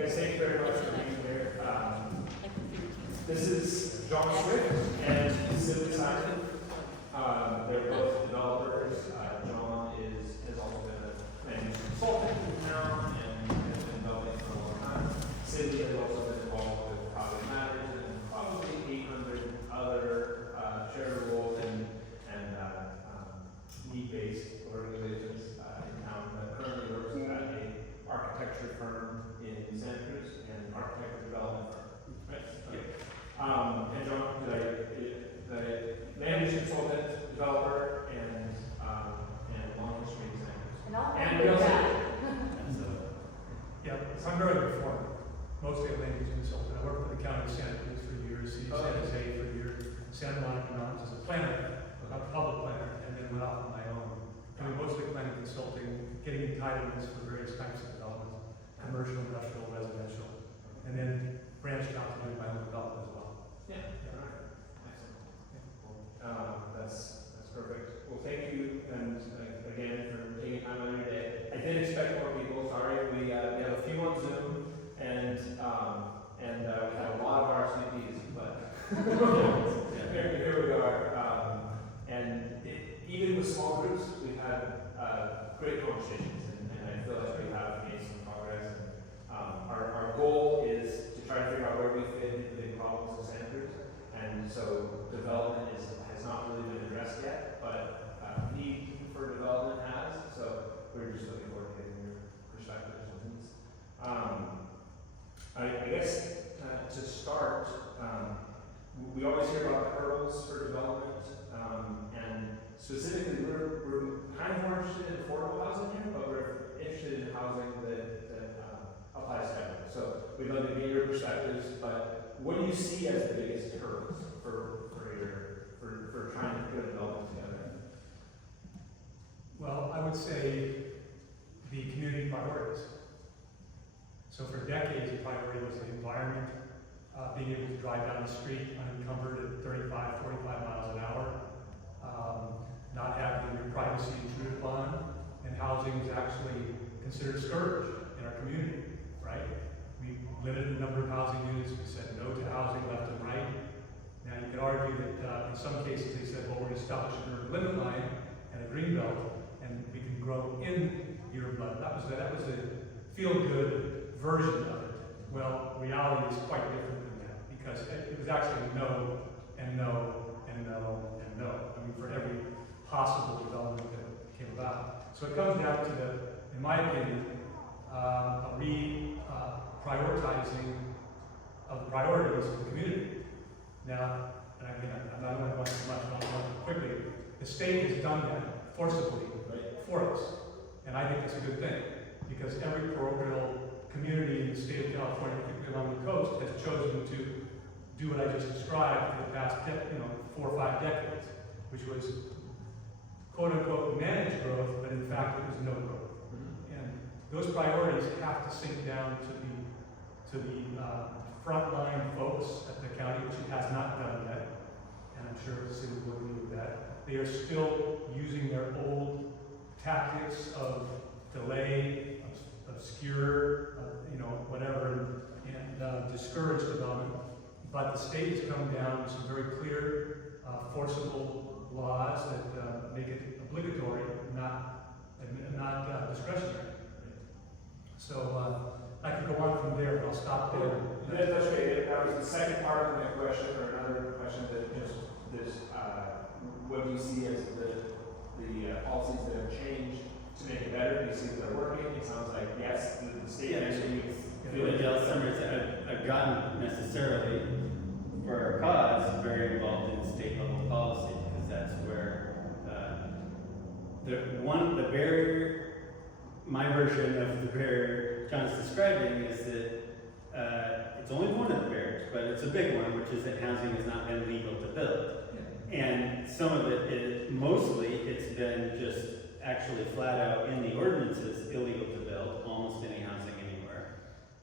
guys, thank you very much for being here. This is John Swift and Incentivize. They're both developers. John has also been a management consultant in town and has been developing for a long time. Cindy has also been involved with Property Matters and probably 800 other charitable and need-based organizations in town, but currently works at an architecture firm in Santa Cruz and architecture development firm. Right? Okay. And John, the management consultant, developer, and long history in Santa Cruz. And we also, so I'm very informed. Mostly a land use consultant. I worked for the county of Santa Cruz for years, San Jose for years, Santa Monica Mountains as a planner, a public planner, and then went off on my own. Doing mostly planning consulting, getting entitlements for various types of development, commercial, industrial, residential, and then branched out to doing my own development as well. yeah. All right. Excellent. Well, that's perfect. Well, thank you, and again for taking time out of your day. I did expect more people. Sorry, we have a few on Zoom, and we have a lot of RSVPs, but here we are. Even with small groups, we've had great conversations, and I feel like we have made some progress. Our goal is to try to figure out where we fit into the big problems of Santa Cruz, and so development has not really been addressed yet, but need for development has. So we're just looking forward to getting your perspectives on these. I guess to start, we always hear about the hurdles for development, and specifically, we're kind of more interested in affordable housing here, but we're interested in housing that applies to everyone. So we'd love to get your perspectives, but what do you see as the biggest hurdles for trying to put a development together? Well, I would say the community priorities. So for decades, the priority was the environment, being able to drive down the street unencumbered at 35, 45 miles an hour, not having your privacy intruded upon, and housing is actually considered a scourge in our community, right? We limited the number of housing units, we said no to housing left and right. Now you could argue that in some cases they said, well, we're going to establish an urban limit line and a green belt, and we can grow in the urban limit. That was the feel-good version of it. Well, reality is quite different than that, because it was actually no, and no, and no, and no. I mean, for every possible development that came about. So it comes down to in my opinion, a prioritizing of the priorities of the community. Now, and again, I'm not going to go into much, but I'll go quickly. The state has done that forcibly for us, and I think it's a good thing, because every parochial community in the state of California, particularly along the coast, has chosen to do what I just described for the past 4 or 5 decades, which was quote-unquote managed growth, but in fact it was no growth. And those priorities have to sink down to the frontline folks at the county, which it has not done yet, and I'm sure the city will agree with that. They are still using their old tactics of delay, obscure, whatever, and discourage development. But the state has come down with some very clear, forcible laws that make it obligatory, not discretionary. So I could go on from there, but I'll stop there. That's great. That was the second part of my question, or another question that just this, what do you see as the policies that have changed to make it better? Do you see that they're working? It sounds like yes, the state actually I've gotten necessarily for our cause very involved in state level policy, because that's where the barrier, my version of the barrier John's describing is that it's only one of the barriers, but it's a big one, which is that housing has not been legal to build. And some of it is, mostly, it's been just actually flat out in the ordinances illegal to build almost any housing anywhere.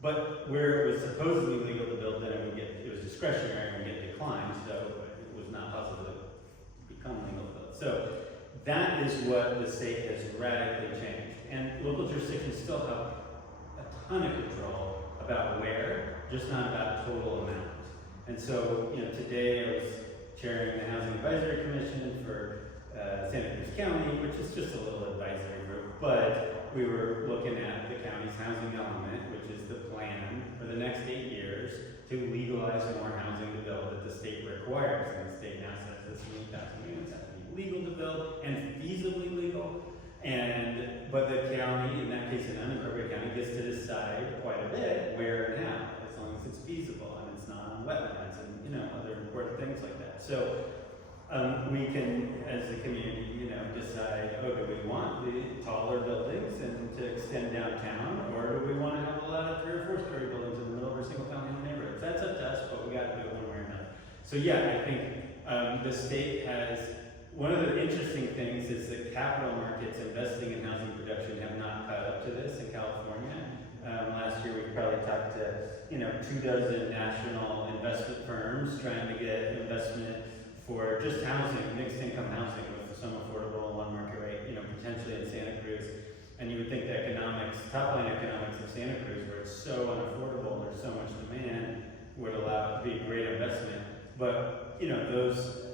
But where it was supposedly legal to build, then it was discretionary and would get declined, so it was not possible to become legal to build. So that is what the state has radically changed. And local jurisdictions still have a ton of control about where, just not about total amount. And so, today I was chairing the Housing Advisory Commission for Santa Cruz County, which is just a little advisory group, but we were looking at the county's housing element, which is the plan for the next 8 years to legalize more housing to build that the state requires. And the state now says this 1,000 units have to be legal to build and feasibly legal. But the county, in that case an unincorporated county, gets to decide quite a bit where and how, as long as it's feasible and it's not on wetlands and other important things like that. So we can, as a community, decide, do we want the taller buildings and to extend downtown, or do we want to have a lot of 3 or 4-story buildings in the middle of our single-family neighborhoods? That's up to us, but we got to do it one way or another. So yeah, I think the state has. One of the interesting things is that capital markets investing in housing production have not caught up to this in California. Last year we probably talked to 24 national investment firms trying to get investment for just housing, mixed income housing with some affordable one market rate, potentially in Santa Cruz. And you would think the top line economics of Santa Cruz, where it's so unaffordable, there's so much demand, would allow it to be a great investment. But those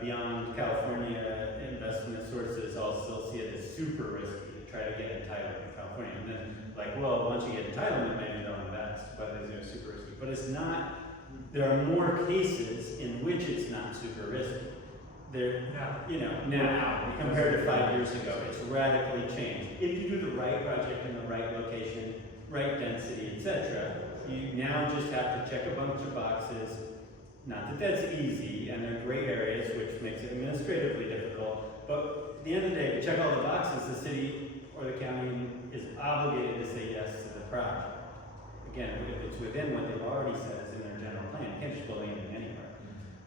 beyond California investment sources all still see it as super risky to try to get entitlement in California. And then once you get entitlement, maybe don't invest, but it's super risky. But it's not, there are more cases in which it's not super risky. Now, compared to 5 years ago, it's radically changed. If you do the right project in the right location, right density, etc., you now just have to check a bunch of boxes. Not that that's easy, and there are gray areas, which makes it administratively difficult, but at the end of the day, if you check all the boxes, the city or the county is obligated to say yes to the project. Again, if it's within what they've already said is in their general plan, you can't just build anything anywhere.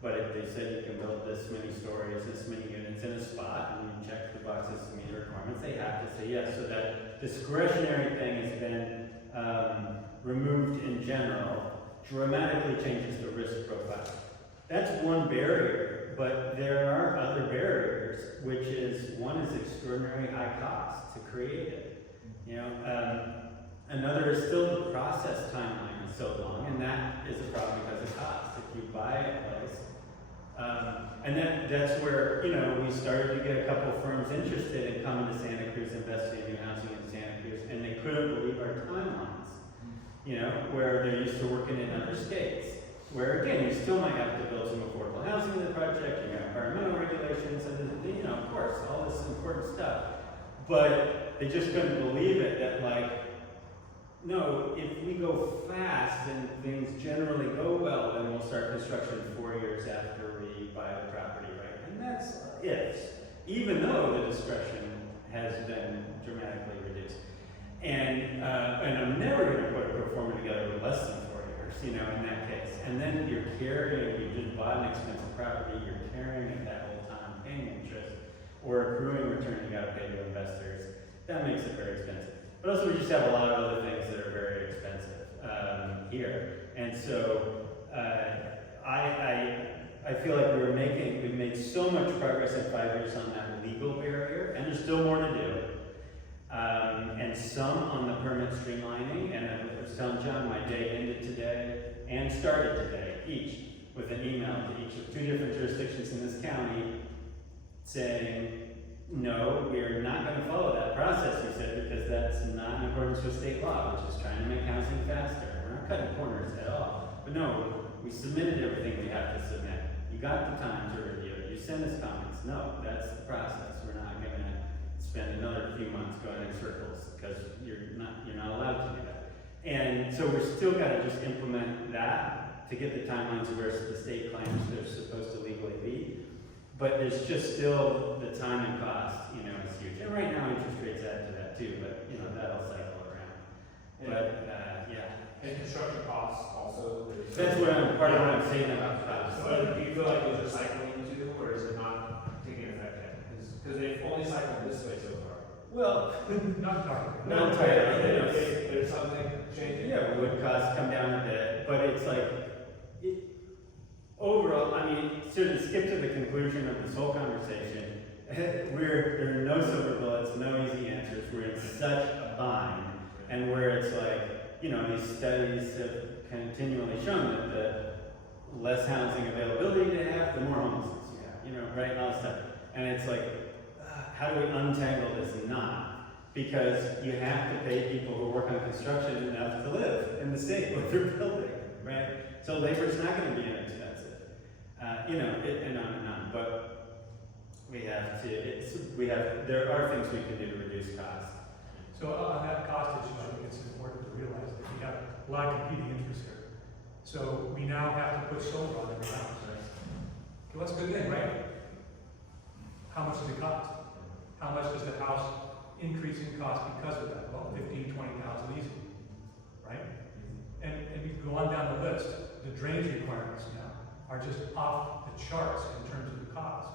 But if they said you can build this many stories, this many units in a spot, and you check the boxes to meet the requirements, they have to say yes. So that discretionary thing has been removed in general, dramatically changes the risk profile. That's one barrier, but there are other barriers, which is, one is extraordinary high cost to create it. Another is still the process timeline is so long, and that is a problem because of cost. If you buy a place, and that's where we started to get a couple firms interested in coming to Santa Cruz, investing in new housing in Santa Cruz, and they couldn't believe our timelines. Where they're used to working in other states, where again, you still might have to build some affordable housing in the project, you got environmental regulations, and of course, all this important stuff. But they just couldn't believe it that no, if we go fast and things generally go well, then we'll start construction 4 years after we buy the property, right? And that's ifs, even though the discretion has been dramatically reduced. And I'm never going to put a pro forma together with less than 4 years, in that case. And then you just bought an expensive property, you're carrying it that whole time, paying interest, or accruing return you got to pay to investors. That makes it very expensive. But also we just have a lot of other things that are very expensive here. And so I feel like we've made so much progress in 5 years on that legal barrier, and there's still more to do. And some on the permit streamlining, and I was telling John my day ended today and started today, each with an email to each of 2 different jurisdictions in this county saying, no, we're not going to follow that process, we said, because that's not in accordance with state law, which is trying to make housing faster. We're not cutting corners at all. But no, we submitted everything we have to submit. You got the time to review it. You send us comments. No, that's the process. We're not going to spend another few months going in circles because you're not allowed to do that. And so we're still got to just implement that to get the timelines where the state claims they're supposed to legally be. But there's just still the time and cost, is huge. And right now interest rates add to that too, but that'll cycle around. But yeah. And construction costs also. That's what part of what I'm saying about costs. So do you feel like those are cycling too, or is it not taking effect yet? Because they've only cycled this way so far. Well, Not entirely. not entirely. There's something changing. Yeah, wood costs come down a bit, but it's overall, sort of skip to the conclusion of this whole conversation. There are no silver bullets, no easy answers. We're in such a bind, and where it's you know, these studies have continually shown that the less housing availability they have, the more homelessness you have, you know, right, and all that stuff. And it's like, how do we untangle this knot? Because you have to pay people who work on construction enough to live in the state what they're building, right? So labor's not gonna be inexpensive. You know, and on and on, but we have to, there are things we can do to reduce costs. So on that cost issue, I think it's important to realize that we have a lot of competing interests here. So we now have to put solar on every house. Okay, well, that's a good thing, right? How much does it cost? How much does the house increase in cost because of that? Well, 15, 20,000 easy, right? And you go on down the list, the drainage requirements now are just off the charts in terms of the cost.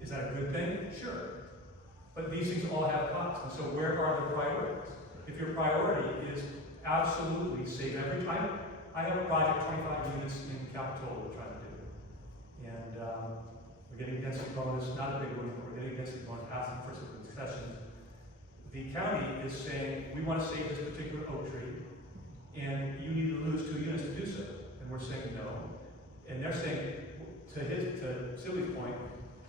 Is that a good thing? Sure. But these things all have costs, and so where are the priorities? If your priority is absolutely save every time, I have a project, 25 units in Capitola we're trying to do. And we're getting density bonus, not a big one, but we're getting density bonus, asking for some concessions. The county is saying, we want to save this particular oak tree, and you need to lose 2 units to do so. And we're saying no. And they're saying, to Silly's point,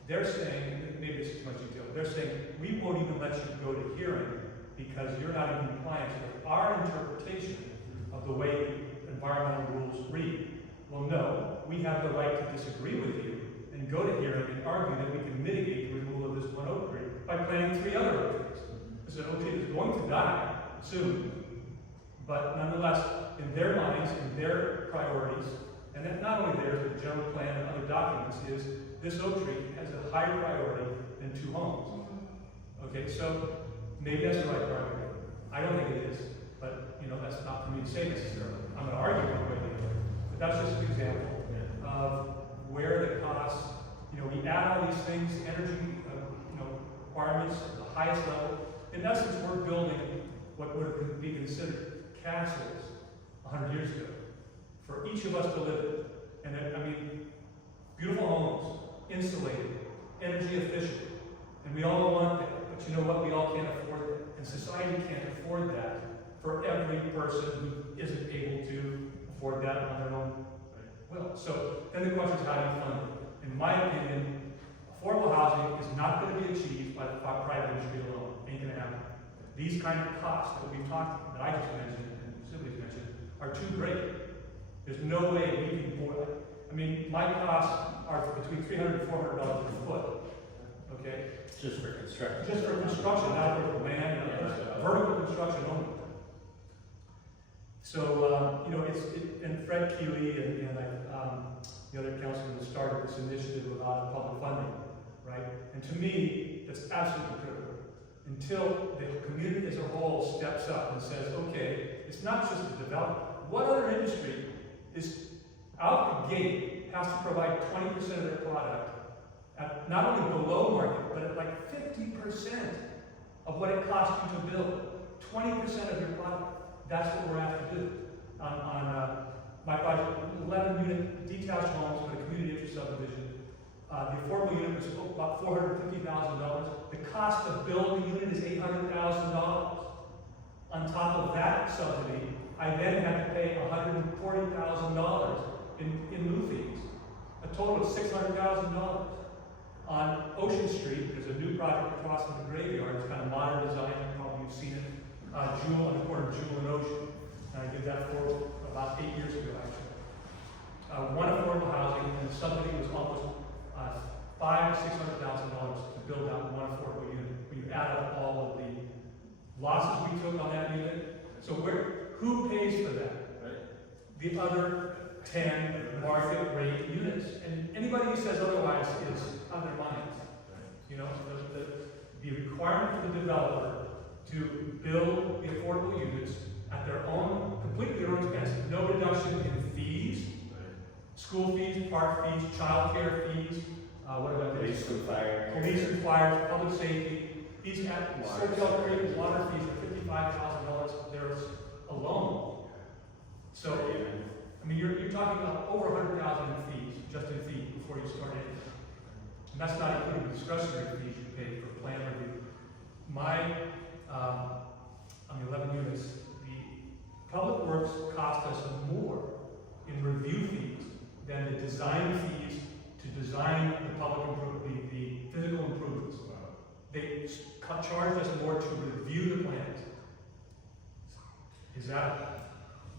they're saying, maybe this is too much detail, they're saying, we won't even let you go to hearing because you're not in compliance with our interpretation of the way environmental rules read. Well, no, we have the right to disagree with you and go to hearing and argue that we can mitigate the removal of this one oak tree by planting 3 other oak trees. This is an oak tree that's going to die soon, but nonetheless, in their minds, in their priorities, and then not only theirs, but the general plan and other documents, is this oak tree has a higher priority than 2 homes. Okay, so maybe that's the right priority. I don't think it is, but you know, that's not for me to say necessarily. I'm going to argue one way or the other, but that's just an example of where the costs, you know, we add all these things, energy, requirements at the highest level. In essence, we're building what would be considered castles 100 years ago for each of us to live in. And I mean, beautiful homes, insulated, energy efficient, and we all want that. But you know what? We all can't afford that, and society can't afford that for every person who isn't able to afford that on their own will. So then the question is, how do you fund it? In my opinion, affordable housing is not going to be achieved by the private industry alone. Ain't going to happen. These kind of costs that we've talked, that I just mentioned and Sylvia's mentioned, are too great. There's no way we can afford it. I mean, my costs are between $300 and $400 a foot. Okay? Just for construction. Just for construction, not for land, vertical construction only. So, you know, and Fred Keeley and the other councilman that started this initiative about public funding, right? And to me, that's absolutely critical. Until the community as a whole steps up and says, okay, it's not just the development. What other industry is out the gate has to provide 20% of their product at not only below market, but at like 50% of what it costs you to build? 20% of your product. That's what we're asked to do. On my project, 11-unit detached homes for the community interest subdivision. The affordable unit was about $450,000. The cost to build a unit is $800,000. On top of that subsidy, I then had to pay $140,000 in lieu fees. A total of $600,000. On Ocean Street, there's a new project across from the graveyard. It's kind of modern design. Probably you've seen it. Jewel, on the corner of Jewel and Ocean. And I did that for about 8 years ago, actually. One affordable housing, and the subsidy was almost $500,000 to $600,000 to build out one affordable unit. When you add up all of the losses we took on that unit, so who pays for that? Right. The other 10 market rate units. And anybody who says otherwise is on their minds. Right. You know, the requirement for the developer to build the affordable units at their own, completely their own expense, no reduction in fees, right. School fees, park fees, child care fees, what about police and fire, public safety. These SoCal created water fees are $55,000 there alone. So, I mean, you're talking about over $100,000 in fees, just in fees, before you start anything. And that's not including the discretionary fees you pay for plan review. On the 11 units, the Public Works cost us more in review fees than the design fees to design the the physical improvements. They charged us more to review the plans. Is that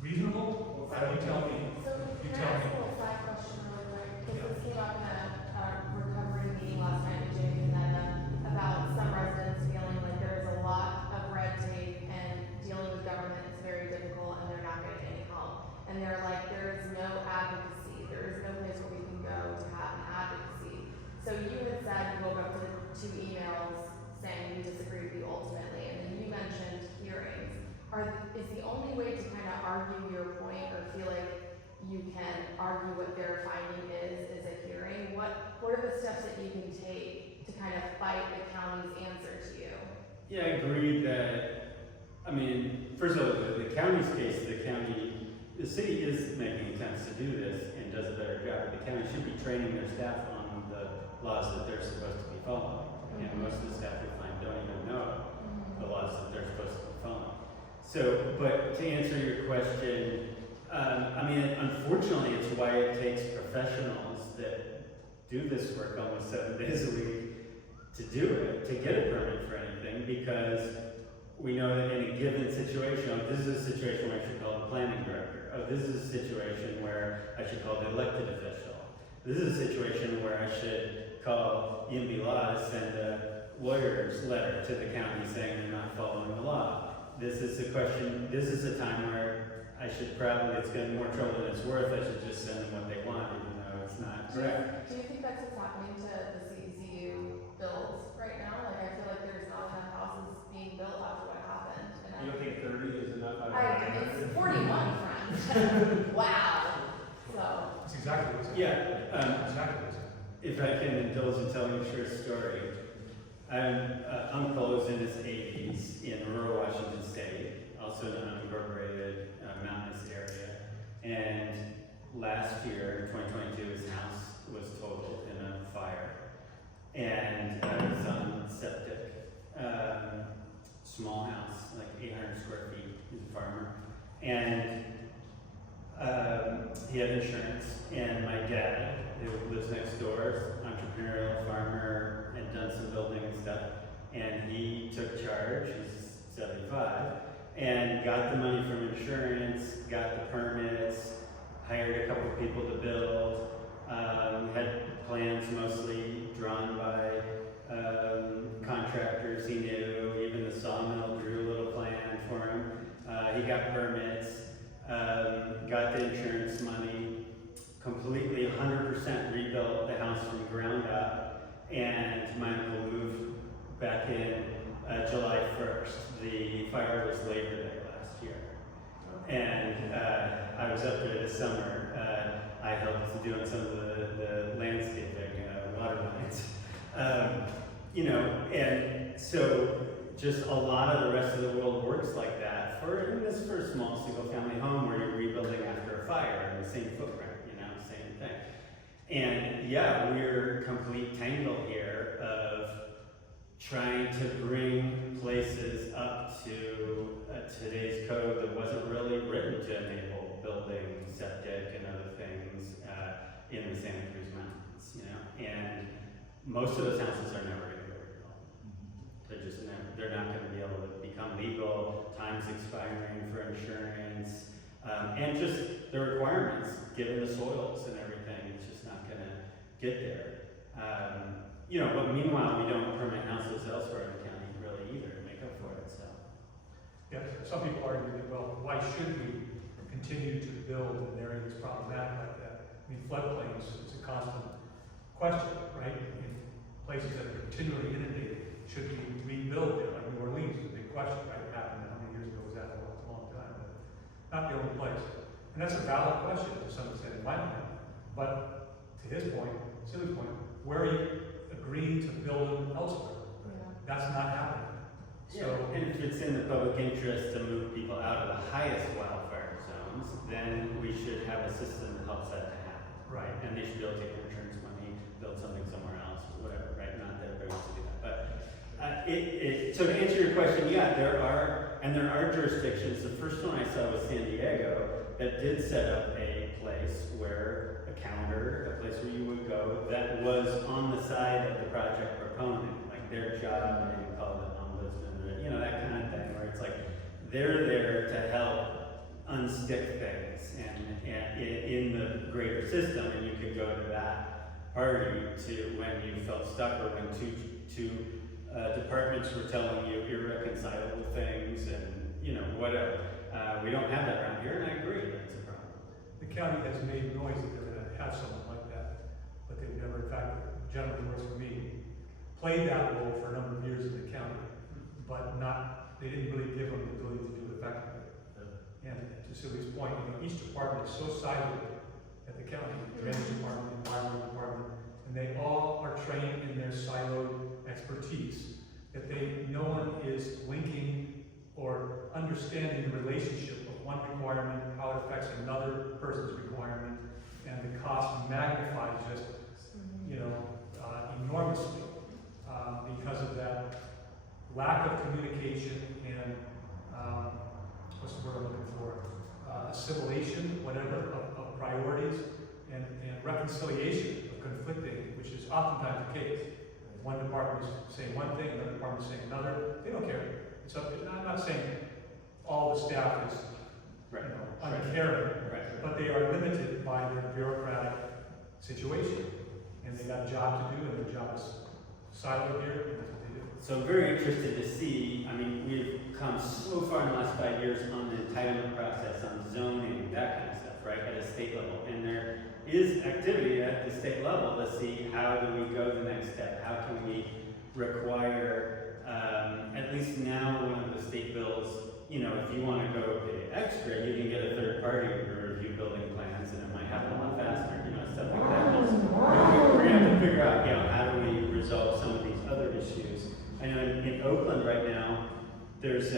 reasonable? You tell me. So You can tell I ask me. a little side question really quick? Because this came up in a recovery meeting last night with Jake and Neda about some residents feeling like there's a lot of red tape and dealing with government is very difficult and they're not getting any help. And they're like, there is no advocacy. There is no place where we can go to have an advocacy. So you had said you woke up to the 2 emails saying we disagree with you ultimately, and then you mentioned hearings. Is the only way to kind of argue your point or feel like you can argue what their finding is a hearing? What are the steps that you can take to kind of fight the county's answer to you? Yeah, I agree that, I mean, first of all, the county's case, the city is making attempts to do this and does a better job. The county should be training their staff on the laws that they're supposed to be following. And most of the staff we find don't even know the laws that they're supposed to be following. So, but to answer your question, I mean, unfortunately, it's why it takes professionals that do this work almost 7 days a week to do it, to get a permit for anything, because we know that in a given situation, oh, this is a situation where I should call the planning director. Oh, this is a situation where I should call the elected official. This is a situation where I should call EMB Law to send a lawyer's letter to the county saying they're not following the law. This is a time where I should probably, it's getting more trouble than it's worth, I should just send them what they want, even though it's not correct. Do you think that's what's happening to the CZU builds right now? Like, I feel like there's not enough houses being built after what happened. And You don't think 30 is enough? it's 41, friend. Wow. So. That's exactly what it's. Yeah, Exactly what it's. if I can indulge in telling a short story. Uncle was in his 80s in rural Washington State, also in an unincorporated mountainous area. And last year, 2022, his house was totaled in a fire. And it was on septic. Small house, like 800 square feet. He's a farmer. And he had insurance. And my dad, who lives next door, entrepreneurial farmer, and done some building and stuff. And he took charge, he's 75, and got the money from insurance, got the permits, hired a couple of people to build, had plans mostly drawn by contractors he knew, even the sawmill drew a little plan for him. He got permits, got the insurance money, completely 100% rebuilt the house from the ground up, and my uncle moved back in July 1st. The fire was Labor Day last year. And I was up there this summer. I helped doing some of the landscaping, water lines. You know, and so just a lot of the rest of the world works like that. For a small single family home where you're rebuilding after a fire in the same footprint, you know, same thing. And yeah, we're complete tangle here of trying to bring places up to today's code that wasn't really written to enable building septic and other things in the Santa Cruz Mountains, you know. And most of those houses are never going to be rebuilt. They're just never, they're not going to be able to become legal, time's expiring for insurance, and just the requirements, given the soils and everything, it's just not going to get there. You know, but meanwhile, we don't permit houses elsewhere in the county really either to make up for it, so. Yeah, some people argue that, well, why should we continue to build in an area that's problematic like that? I mean, floodplains is a constant question, right? In places that are continually inundated, should we rebuild there? Like New Orleans is a big question, right? It happened, how many years ago was that? Well, it's a long time, but not the only place. And that's a valid question to some extent in my mind. But to his point, Silly's point, where are you agreeing to build elsewhere? That's not happening. Yeah, and if it's in the public interest to move people out of the highest wildfire zones, then we should have a system that helps that to happen. Right. And they should be able to take their insurance money, build something somewhere else, or whatever, right? Not that everybody wants to do that. But so to answer your question, yeah, there are And there are jurisdictions, the first one I saw was San Diego, that did set up a place where a counter, a place where you would go, that was on the side of the project proponent, like their job, maybe call it ombudsman, or, you know, that kind of thing, where it's like, they're there to help unstick things and in the greater system, and you could go to that party to when you felt stuck or when two departments were telling you irreconcilable things and, you know, whatever. We don't have that around here, and I agree, that's a problem. The county has made noise that they're gonna have something like that, but they've never, in fact, the gentleman who works for me, played that role for a number of years in the county, but they didn't really give them the ability to do it effectively. And to Sylvia's point, you know, each department is so siloed at the county, drainage department, environmental department, and they all are trained in their siloed expertise, that no one is linking or understanding the relationship of one requirement, how it affects another person's requirement, and the cost magnifies just, you know, enormously because of that lack of communication and what's the word I'm looking for? Assimilation, whatever, of priorities and reconciliation of conflicting, which is oftentimes the case. One department is saying one thing, another department is saying another. They don't care. It's up to, I'm not saying all the staff is, you know, uncaring, but they are limited by their bureaucratic situation, and they got a job to do, and their job is siloed here, and that's what they do. So I'm very interested to see, I mean, we've come so far in the last 5 years on the entitlement process, on zoning, that kind of stuff, right, at a state level. And there is activity at the state level to see how do we go the next step, how can we require, at least now one of the state bills, you know, if you want to go pay extra, you can get a third party to review building plans and it might happen a lot faster, you know, stuff like that. We're going to have to figure out, you know, how do we resolve some of these other issues. I know in Oakland right now, there's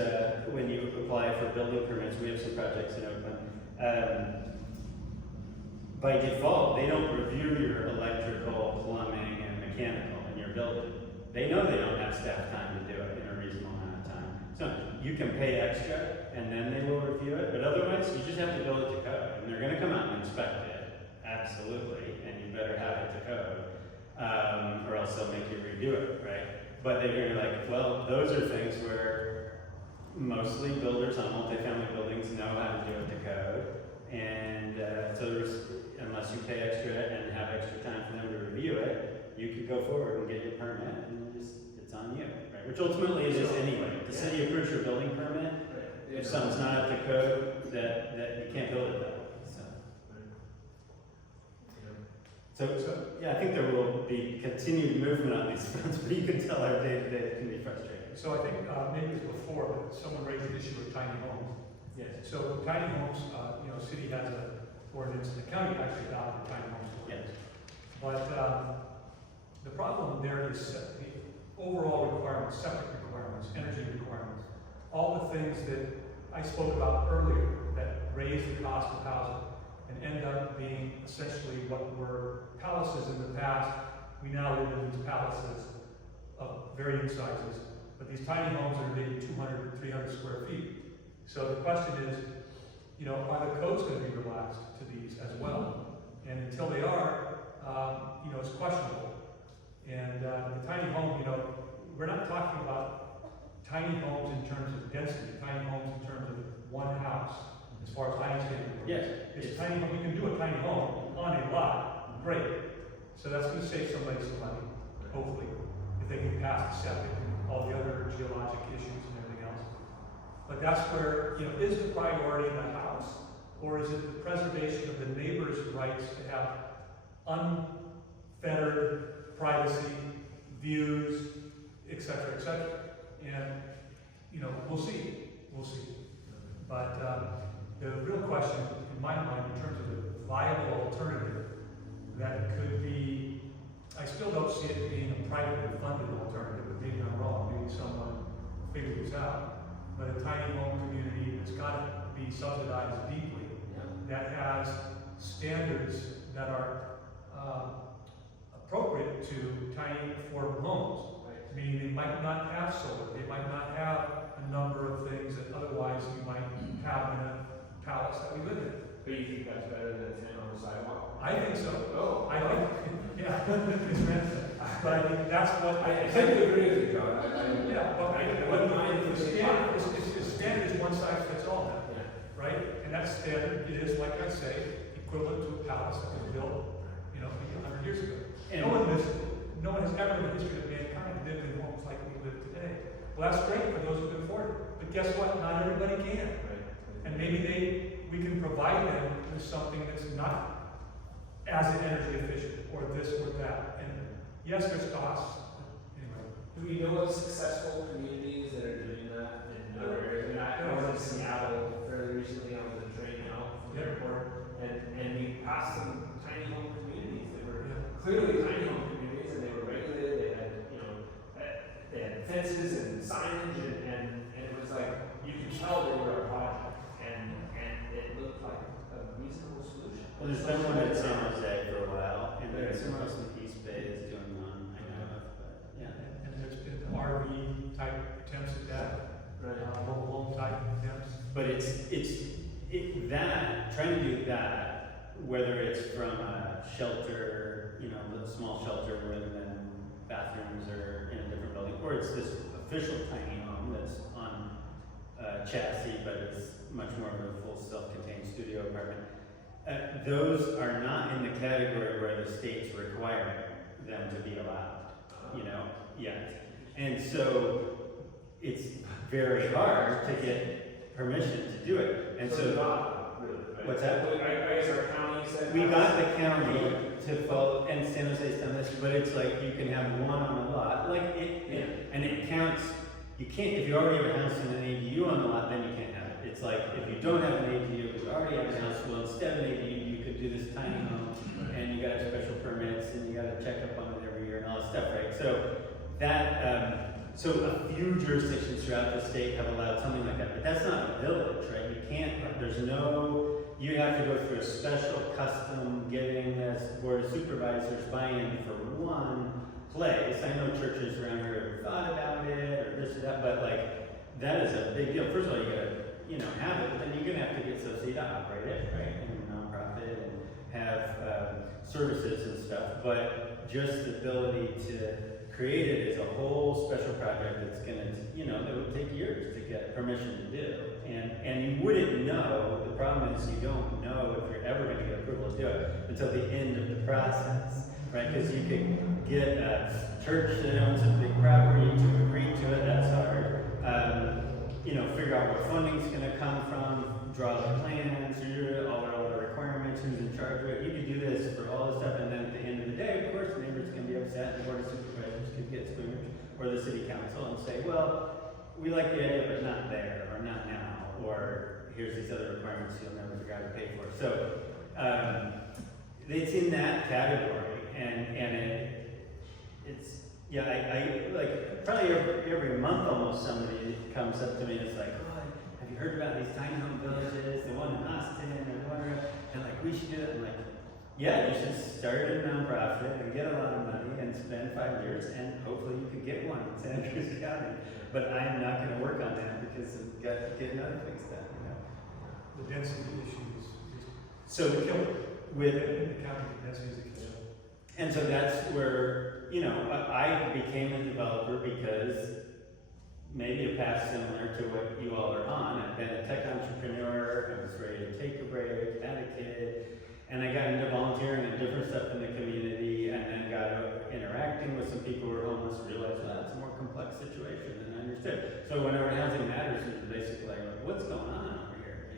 when you apply for building permits, we have some projects in Oakland. By default, they don't review your electrical, plumbing, and mechanical in your building. They know they don't have staff time to do it in a reasonable amount of time. So you can pay extra, and then they will review it. But otherwise, you just have to build it to code, and they're going to come out and inspect it, absolutely, and you better have it to code, or else they'll make you redo it, right? But they're going to like, well, those are things where mostly builders on multifamily buildings know how to do it to code. And so unless you pay extra and have extra time for them to review it, you could go forward and get your permit and it's on you, right? Which ultimately it is anyway. The city approves your building permit. If something's not up to code, that you can't build it that way. So yeah, I think there will be continued movement on these fronts, but you can tell our day-to-day can be frustrating. So I think maybe it was before, but someone raised the issue of tiny homes. Yes. So tiny homes, you know, city has an ordinance, and the county actually adopted tiny homes ordinance. Yes. But the problem there is the overall requirements, septic requirements, energy requirements, all the things that I spoke about earlier that raise the cost of housing and end up being essentially what were palaces in the past. We now live in these palaces of varying sizes, but these tiny homes are maybe 200 to 300 square feet. So the question is, you know, are the codes going to be relaxed to these as well? And until they are, you know, it's questionable. And the tiny home, you know, we're not talking about tiny homes in terms of density, tiny homes in terms of one house, as far as I understand it. Yes. It's tiny home, you can do a tiny home on a lot, great. So that's going to save somebody some money, hopefully, if they can pass the septic and all the other geologic issues and everything else. But that's where, you know, is the priority the house, or is it the preservation of the neighbor's rights to have unfettered privacy, views, et cetera, et cetera. And, you know, we'll see. But the real question, in my mind, in terms of a viable alternative that could be, I still don't see it being a privately funded alternative, but maybe I'm wrong, maybe someone will figure this out. But a tiny home community that's got to be subsidized deeply, that has standards that are appropriate to tiny affordable homes. Meaning they might not have solar, they might not have number of things that otherwise you might have in a palace that we live in. But you think that's better than 10 on the sidewalk? I think so. Oh, I think, yeah, it's random. But I think that's what I tend to agree with you, John. yeah, but I wouldn't mind if the it was standard, five. the standard is one size fits all now, Yeah. right? And that standard, it is, like I say, equivalent to a palace that was built, you know, maybe 100 years ago. And- No one has ever in the history of mankind lived in homes like we live today. Well, that's great for those who can afford it, but guess what? Not everybody can. Right. And maybe we can provide them with something that's not as energy efficient, or this or that. And yes, there's costs. Anyway. Do we know of successful communities that are doing that in other areas? I was in Seattle fairly recently on the train out from the airport, and we passed some tiny home communities that were clearly tiny home communities, and they were regulated. They had, they had fences and signage, and it was like you could tell they were a project, and it looked like a reasonable solution. Well, there's been one in San Jose for a while, and then somewhere else in the East Bay is doing one, I know of, but, yeah. And there's been RV type attempts at that, mobile home type attempts. But trying to do that, whether it's from a shelter, you know, a small shelter rather than bathrooms or in a different building, or it's this official tiny home that's on chassis, but it's much more of a full self-contained studio apartment. Those are not in the category where the state's requiring them to be allowed, you know, yet. And so it's very hard to get permission to do it. And so, not really, right? What's that? I guess our county said. we got the county to follow, and San Jose's done this, but it's like you can have one on a lot, like and it counts. You can't, if you already have a house and an ADU on the lot, then you can't have it. It's like, if you don't have an ADU, but you already have a house, well, instead of an ADU, you could do this tiny home, and you got special permits, and you gotta check up on it every year and all that stuff, right? So that, so a few jurisdictions throughout the state have allowed something like that, but that's not a village, right? You can't, you have to go through a special custom getting this board of supervisors buy-in for one place. I know churches around here have thought about it, or this or that, but like, that is a big deal. First of all, you gotta, have it, but then you're gonna have to get subsidy to operate it, right? And nonprofit, and have services and stuff, but just the ability to create it is a whole special project that's gonna, that would take years to get permission to do. And you wouldn't know, the problem is you don't know if you're ever gonna get approval to do it until the end of the process, right? Because you could get a church that owns a big property to agree to it, that's hard. Figure out where funding's gonna come from, draw the plans, all the requirements, who's in charge of it. You could do this for all this stuff, and then at the end of the day, of course, neighbors can be upset, the board of supervisors could get squeamish, or the city council, and say, well, we like the idea, but not there, or not now, or here's these other requirements you'll never figure out to pay for. So, it's in that category, and I like, probably every month almost somebody comes up to me and it's like, oh, have you heard about these tiny home villages, the one in Austin, or the one, and like, we should do it. I'm like, yeah, you should start a nonprofit and get a lot of money and spend 5 years, and hopefully you could get one in Santa Cruz County. But I'm not gonna work on that because I've got to get another things done, The density issues is So, a killer. with, In the county, the density is a killer. and so that's where, I became a developer because maybe a path similar to what you all are on. I've been a tech entrepreneur, I was ready to take a break, had a kid, and I got into volunteering and different stuff in the community, and then got interacting with some people who were homeless, realized, well, it's a more complex situation than I understood. So whenever Housing Matters is basically like, what's going on over here?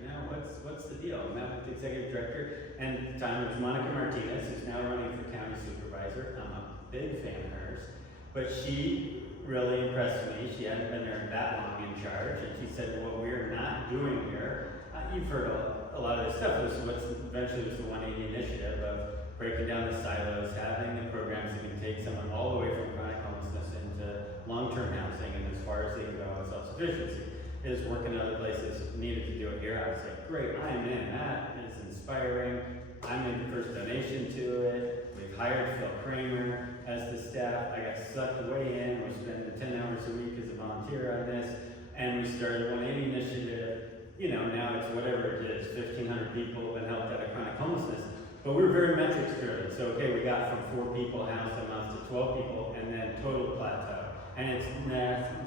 What's the deal? I met with the executive director, and at the time it was Monica Martinez, who's now running for county supervisor. I'm a big fan of hers, but she really impressed me. She hadn't been there that long in charge, and she said, what we're not doing here, you've heard a lot of this stuff. This is what's eventually was the 180 initiative of breaking down the silos, having the programs that can take someone all the way from chronic homelessness into long-term housing, and as far as they can go with self-sufficiency, is working other places needed to do it here. I was like, great, I'm in. That is inspiring. I'm in the first donation to it. We've hired Phil Kramer as the staff. I got sucked way in. We're spending 10 hours a week as a volunteer on this. and we started 180 initiative. You know, now it's whatever it is, 1,500 people have been helped out of chronic homelessness. But we were very metrics driven. So, okay, we got from 4 people housed a month to 12 people, and then total plateau. And it's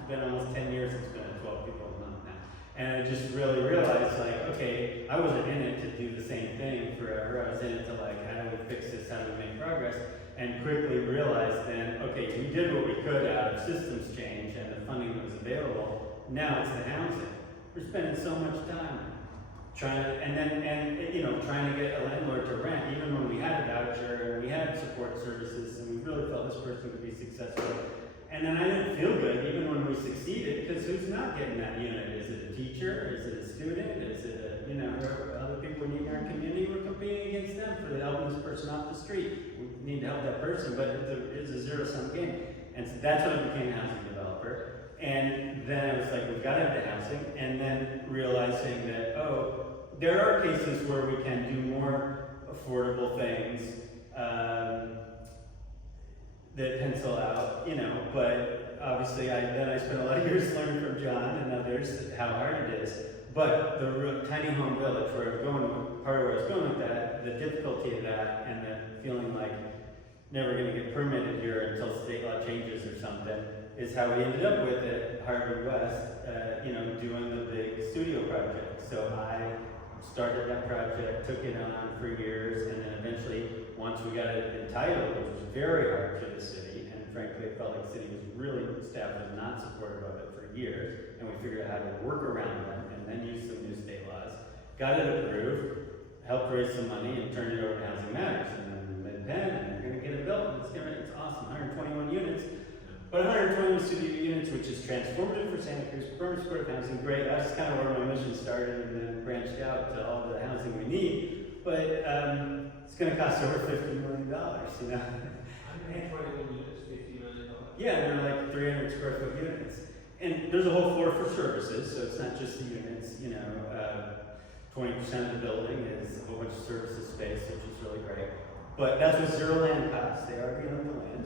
been almost 10 years it's been at 12 people a month now. And I just really realized, like, okay, I wasn't in it to do the same thing forever. I was in it to, like, how do we fix this, how do we make progress? And quickly realized then, okay, we did what we could out of systems change and the funding that was available. Now it's the housing. We're spending so much time trying to, trying to get a landlord to rent, even when we had a voucher and we had support services and we really felt this person could be successful. And then I didn't feel good even when we succeeded, because who's not getting that unit? Is it a teacher? Is it a student? Is it other people we need in our community? We're competing against them for helping this person off the street. We need to help that person, but it's a zero-sum game. And so that's when I became a housing developer. And then I was like, we've got to have the housing, and then realizing that, there are cases where we can do more affordable things that pencil out, but obviously I spent a lot of years learning from John and others how hard it is. But the tiny home village, where I was going, part of where I was going with that, the difficulty of that, and the feeling like never going to get permitted here until state law changes or something, is how we ended up with it, Harvard West, doing the big studio project. So I started that project, took it on for years, and then eventually, once we got it entitled, which was very hard for the city, and frankly, it felt like the city was really, staff was not supportive of it for years, and we figured out how to work around them, and then use some new state laws. Got it approved, helped raise some money, and turned it over to Housing Matters, and then Mid-Penn, and they're gonna get it built, and it's awesome, 121 units. But 121 studio units, which is transformative for Santa Cruz, permanent supportive housing, great. That's kind of where my mission started, and then branched out to all the housing we need. But it's going to cost over $50 million, 121 units, $50 million. Yeah, and they're like 300 square foot units. And there's a whole floor for services, so it's not just the units. 20% of the building is a whole bunch of services space, which is really great. But that's with zero land costs. They already own the land.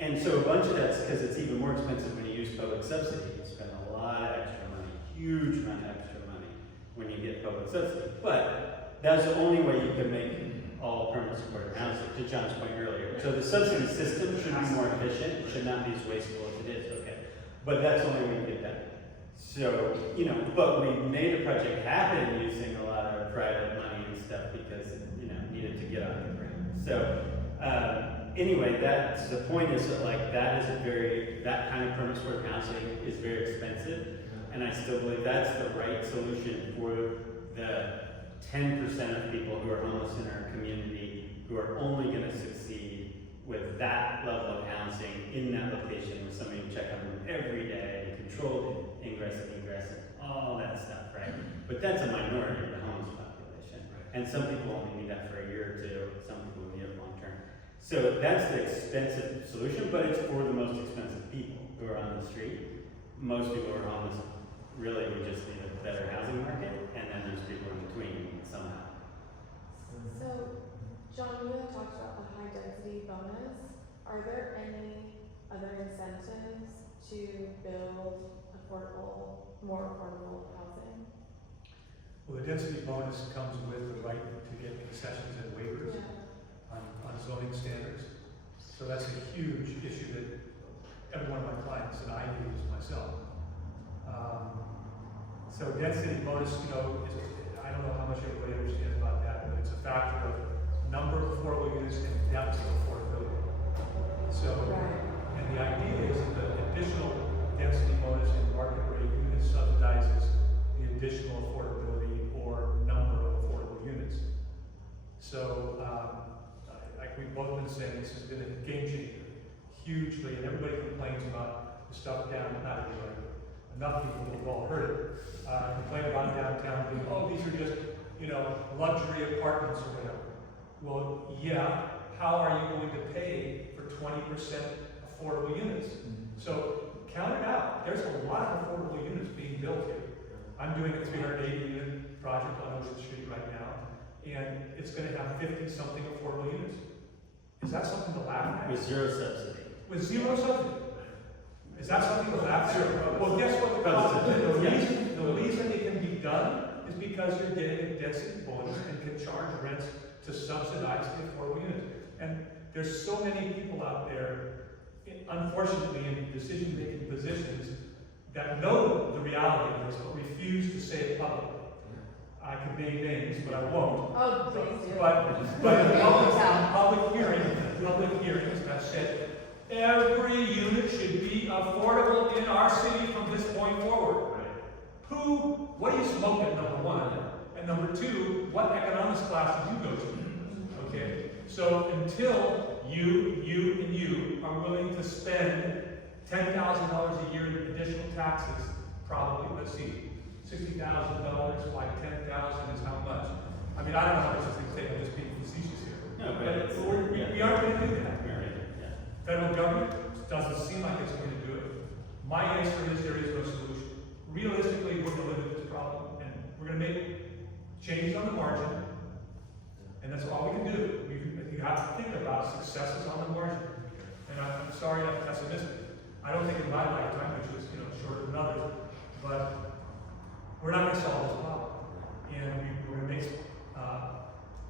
And so a bunch of that's because it's even more expensive when you use public subsidy. You spend a lot of extra money, huge amount of extra money when you get public subsidy. But that's the only way you can make all permanent supportive housing, to John's point earlier. So the subsidy system should be more efficient, should not be as wasteful as it is, okay? But that's the only way you get that. So, but we made a project happen using a lot of private money and stuff because it, needed to get on the ground. So, anyway, that's the point, is that that kind of permanent supportive housing is very expensive, and I still believe that's the right solution for the 10% of people who are homeless in our community, who are only going to succeed with that level of housing in that location with somebody to check on them every day, control the ingress and egress, and all that stuff, right? But that's a minority of the homeless population, and some people only need that for a year or two, some people need it long term. So that's the expensive solution, but it's for the most expensive people who are on the street. Most people who are homeless, really, we just need a better housing market, and then there's people in between somehow. So, John, you had talked about the high density bonus. Are there any other incentives to build more affordable housing? Well, the density bonus comes with the right to get concessions and waivers on zoning standards. So that's a huge issue that every one of my clients and I use myself. So density bonus, I don't know how much everybody understands about that, but it's a factor of number of affordable units and depth of affordability. So, and the idea is that the additional density bonus in market rate units subsidizes the additional affordability or number of affordable units. So, like we've both been saying, this has been a game changer, hugely, and everybody complains about the stuff down, not everybody, enough people who've all heard it, complain about downtown being, these are just, luxury apartments or whatever. Well, yeah, how are you going to pay for 20% affordable units? So count it out. There's a lot of affordable units being built here. I'm doing a 380 unit project on Ocean Street right now, and it's going to have 50-something affordable units. Is that something to laugh at? With zero subsidy. With zero subsidy. Is that something that's Sure. well, guess what the Public cost is? subsidy. The reason it can be done is because you're getting a density bonus and can charge rents to subsidize the affordable units. And there's so many people out there, unfortunately, in decision-making positions that know the reality of this, but refuse to say it publicly. I could name names, but I won't. Oh, please do. But in public hearings, I've said, every unit should be affordable in our city from this point forward. What are you smoking, number one? And number two, what economics class did you go to? Okay, so until you are willing to spend $10,000 a year in additional taxes, probably, let's see, $60,000 by 10,000 is how much? I mean, I don't know how much it's going to take, I'm just being facetious here. No, but it's, We aren't going to do that. yeah. Federal government doesn't seem like it's going to do it. My answer is there is no solution. Realistically, we're going to live with this problem, and we're going to make changes on the margin, and that's all we can do. You have to think about successes on the margin. And I'm sorry I'm pessimistic. I don't think in my lifetime, which was shorter than others, but we're not going to solve this problem. And we're going to make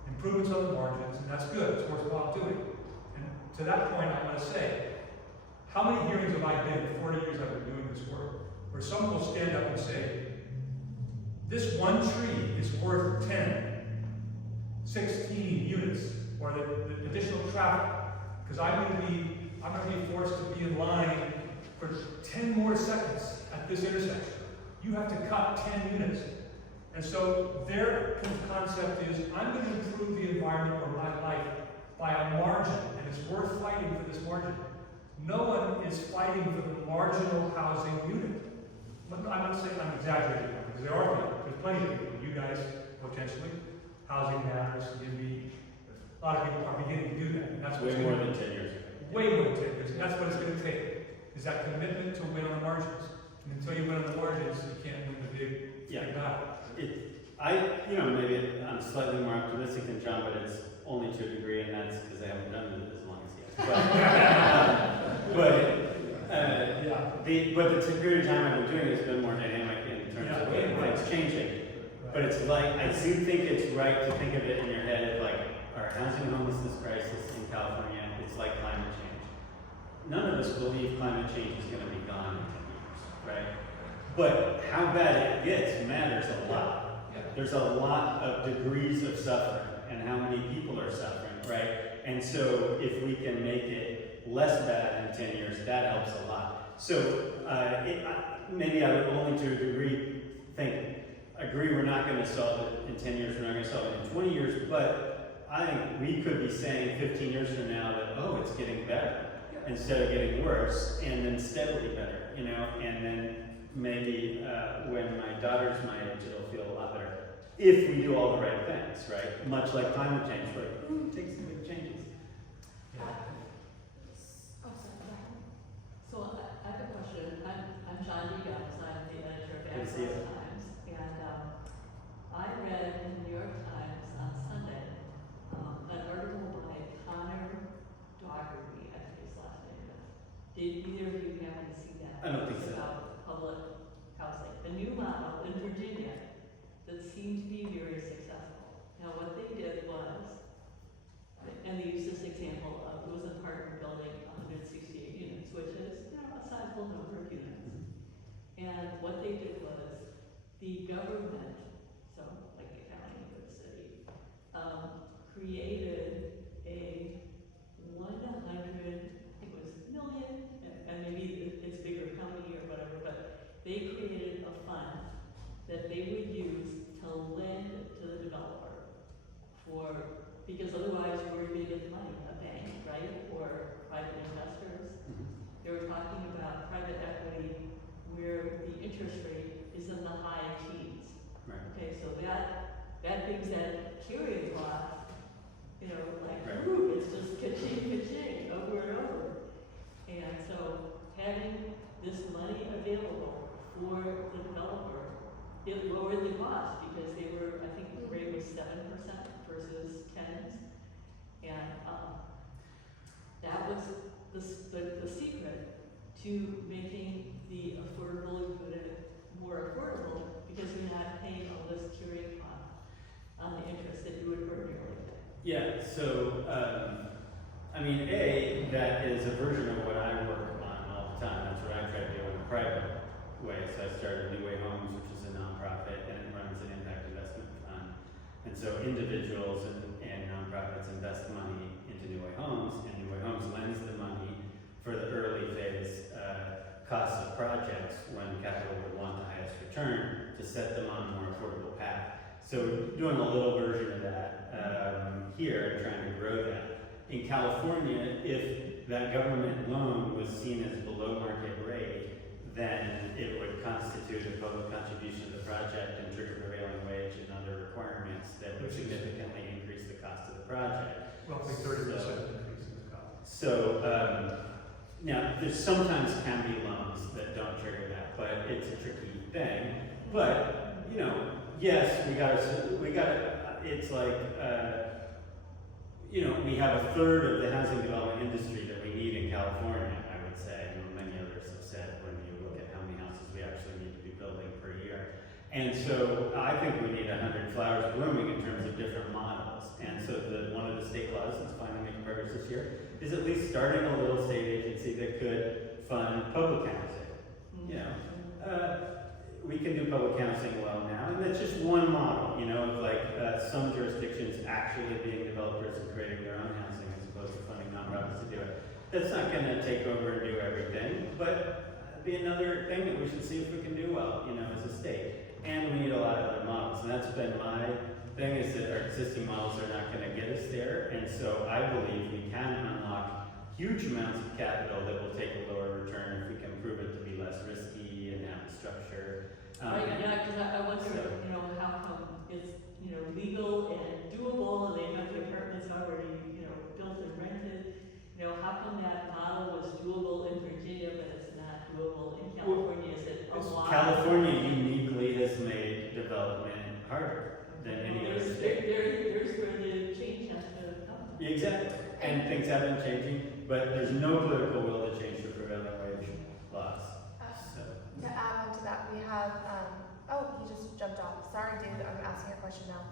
improvements on the margins, and that's good. It's worthwhile doing. And to that point, I want to say, how many hearings have I been in the 40 years I've been doing this work, where someone will stand up and say, this one tree is worth 10, 16 units, or the additional traffic, because I'm going to be forced to be in line for 10 more seconds at this intersection. You have to cut 10 units. And so their concept is, I'm going to improve the environment or my life by a margin, and it's worth fighting for this margin. No one is fighting for the marginal housing unit. I'm not saying I'm exaggerating, because there are people, there's plenty of people, you guys potentially, Housing Matters, YIMBY, a lot of people are beginning to do that, and that's Way more than 10 years ago. way more than 10 years, and that's what it's going to take, is that commitment to win on the margins. And until you win on the margins, you can't win the big battle. Maybe I'm slightly more optimistic than John, but it's only to a degree, and that's because I haven't done it as long as he has. But the period of time I've been doing it has been more dynamic in terms of things changing. Right. But it's like, I do think it's right to think of it in your head of like, our housing homelessness crisis in California, it's like climate change. None of us believe climate change is going to be gone in 10 years, right? But how bad it gets matters a lot. There's a lot of degrees of suffering and how many people are suffering, right? And so if we can make it less bad in 10 years, that helps a lot. So maybe I would only to a degree agree we're not going to solve it in 10 years, we're not going to solve it in 20 years, but I think we could be saying 15 years from now that, oh, it's getting better instead of getting worse, and then steadily better, and then maybe when my daughter's my age, it'll feel a lot better. If we do all the right things, right? Much like climate change, but take some big changes. So I have a question. I'm John Youngs. I'm the editor of Good to see you. Access Times, and I read in the New York Times on Sunday an article by Connor Dougherty, I think his last name is. Did either of you happen to see that? I don't think It's so. about public housing, a new model in Virginia that seemed to be very successful. Now, what they did was, and they used this example of, it was an apartment building, 168 units, which is, a sizable number of units. And what they did was, the government, so like the county or the city, created a 100, I think it was million, and maybe it's bigger company or whatever, but they created a fund that they would use to lend to the developer because otherwise where do they get the money? A bank, right? Or private investors. They were talking about private equity where the interest rate is in the high teens. Right. Okay, so that brings that carry across, like, Right. ooh, it's just ka-ching, over and over. And so having this money available for the developer, it lowered the cost because they were, I think the rate was 7% versus 10s. And that was the secret to making Yeah, so, I mean, that is a version of what I work on all the time. That's what I try to do in a private way. So I started New Way Homes, which is a nonprofit, and it runs an impact investment fund. And so individuals and nonprofits invest money into New Way Homes, and New Way Homes lends the money for the early phase costs of projects when capital would want the highest return to set them on a more affordable path. So we're doing a little version of that here, trying to grow that. In California, if that government loan was seen as below market rate, then it would constitute a public contribution to the project and trigger prevailing wage and other requirements that would significantly increase the cost of the project. Roughly 30% increase in the cost. So, now, there sometimes can be loans that don't trigger that, but it's a tricky thing. But, you know, yes, we gotta, it's like, you know, we have a third of the housing development industry that we need in California, I would say. You know, many others have said when you look at how many houses we actually need to be building per year. And so I think we need 100 flowers blooming in terms of different models. And so one of the state laws that's finally making progress this year is at least starting a little state agency that could fund public housing. You know, we can do public housing well now, and that's just one model, you know, of like some jurisdictions actually being developers and creating their own housing as opposed to funding nonprofits to do it. That's not going to take over and do everything, but be another thing that we should see if we can do well, you know, as a state. And we need a lot of other models, and that's been my thing, is that our existing models are not going to get us there, and so I believe we can unlock huge amounts of capital that will take a lower return if we can prove it to be less risky and have a structure. Yeah, because I wonder, you know, how come it's, you know, legal and doable, and they have the apartments already, you know, built and rented. You know, how come that model was doable in Virginia, but it's not doable in California? Is it a lot? California uniquely has made development harder than any other state. There's where the change has to come. Exactly, and things have been changing, but there's no political will to change the prevailing wage laws. So. To add on to that, we have, he just jumped off. Sorry, dude, I'm asking a question now.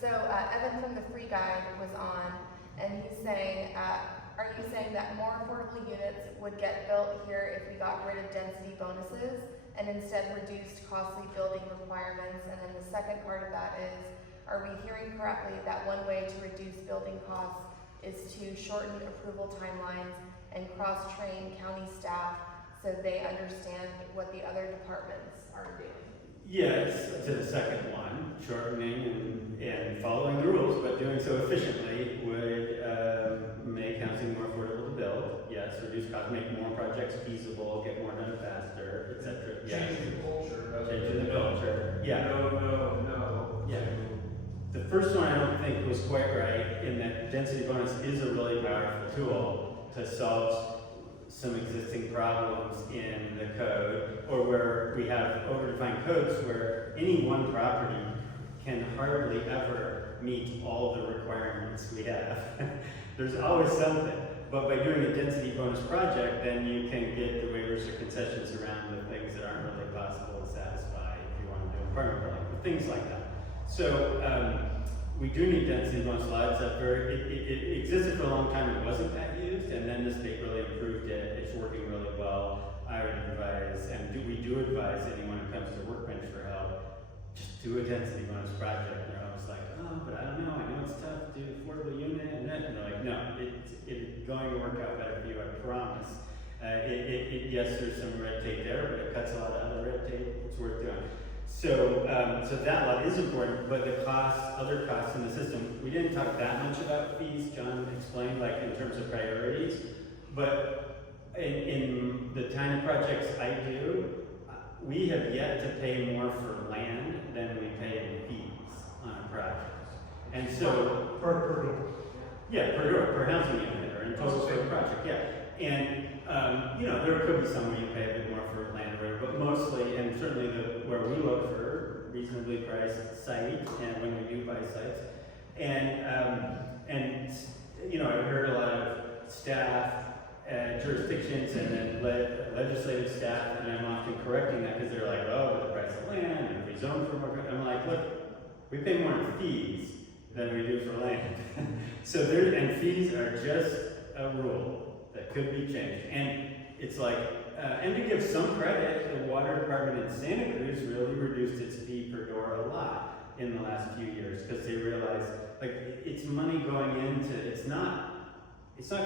So, Evan from the Free Guide was on, and he's saying, are you saying that more affordable units would get built here if we got rid of density bonuses and instead reduced costly building requirements? And then the second part of that is, are we hearing correctly that one way to reduce building costs is to shorten approval timelines and cross-train county staff so they understand what the other departments are doing? Yes, to the second one, shortening and following the rules, but doing so efficiently would make housing more affordable to build. Yes, reduce costs, make more projects feasible, get more done faster, etc. Yes. Changing the culture. Changing the culture. Yeah. No. Yeah. The first one I don't think was quite right, in that density bonus is a really powerful tool to solve some existing problems in the code, or where we have overdefined codes where any one property can hardly ever meet all the requirements we have. There's always something, but by doing a density bonus project, then you can get the waivers or concessions around the things that aren't really possible to satisfy if you want to do apartment building, things like that. So we do need density bonus law. It existed for a long time, it wasn't that used, and then the state really improved it. It's working really well. I would advise, and we do advise anyone who comes to Workbench for help, just do a density bonus project. And they're always like, oh, but I don't know, I know it's tough to do affordable unit, and they're like, no, it's going to work out better for you, I promise. Yes, there's some red tape there, but it cuts a lot of other red tape. It's worth doing. So that law is important, but the costs, other costs in the system, we didn't talk that much about fees. John explained, like in terms of priorities, but in the kind of projects I do, we have yet to pay more for land than we pay in fees on a project. And so Per door. Yeah, per housing unit or in total for a project, yeah. And you know, there could be some where you pay a bit more for land or whatever, but mostly, and certainly where we look for reasonably priced sites, and when we do buy sites, and you know, I've heard a lot of staff, jurisdictions, and then legislative staff, and I'm often correcting that because they're like, oh, but the price of land, and if we zone for more, I'm like, look, we pay more in fees than we do for land. So fees are just a rule that could be changed. And it's like, and to give some credit, the water department in Santa Cruz really reduced its fee per door a lot in the last few years, because they realized, like, it's money going into, it's not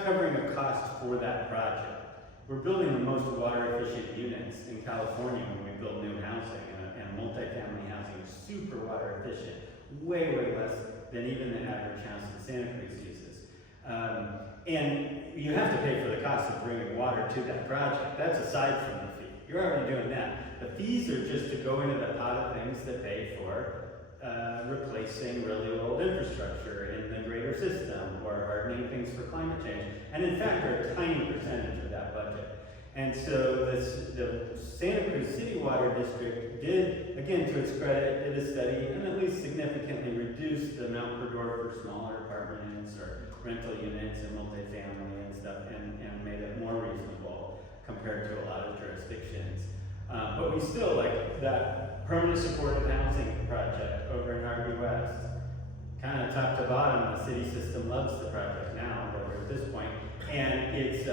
covering a cost for that project. We're building the most water efficient units in California when we build new housing, and multifamily housing is super water efficient, way less than even the average house in Santa Cruz uses. And you have to pay for the cost of bringing water to that project. That's aside from the fee. You're already doing that. The fees are just to go into the pot of things that pay for replacing really old infrastructure in the greater system, or hardening things for climate change. And in fact, are a tiny percentage of that budget. And so the Santa Cruz City Water District did, again to its credit, did a study and at least significantly reduced the amount per door for smaller apartments or rental units and multifamily and stuff, and made it more reasonable compared to a lot of jurisdictions. But we still, like, that permanent supportive housing project over in Harvey West, kind of top to bottom, the city system loves the project now, but we're at this point. And it's,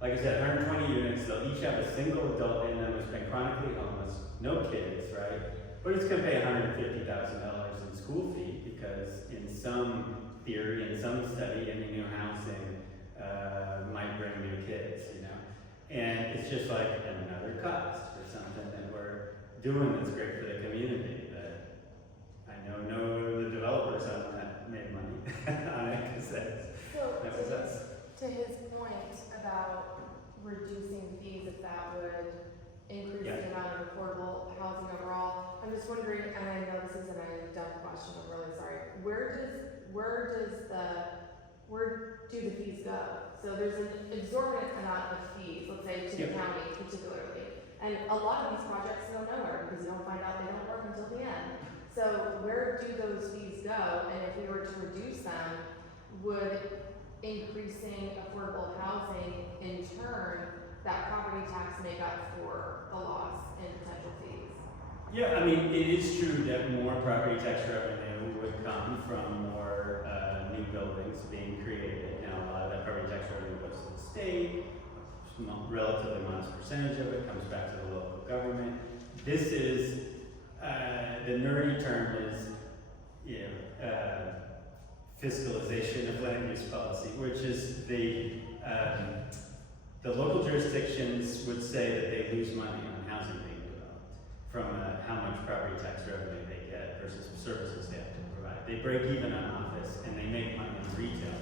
like I said, 120 units. They'll each have a single adult in them who's been chronically homeless, no kids, right? But it's going to pay $150,000 in school fee, because in some theory, in some study, any new housing might bring new kids, you know? And it's just like another cost for something that we're doing that's great for the community. That I know the developers on that made money on it, because that was us. To his point about reducing fees, if that would increase the amount of affordable housing overall, I'm just wondering, and I know this isn't a dumb question, I'm really sorry, where do the fees go? So there's an exorbitant amount of fees, let's say to the county particularly, and a lot of these projects go nowhere because you don't find out they don't work until the end. So where do those fees go? And if we were to reduce them, would increasing affordable housing in turn, that property tax make up for the loss in potential fees? Yeah, I mean, it is true that more property tax revenue would come from more new buildings being created. Now, a lot of that property tax revenue goes to the state, a relatively modest percentage of it comes back to the local government. This is, the nerdy term is, fiscalization of land use policy, which is the local jurisdictions would say that they lose money on housing being developed from how much property tax revenue they get versus the services they have to provide. They break even on office and they make money on retail,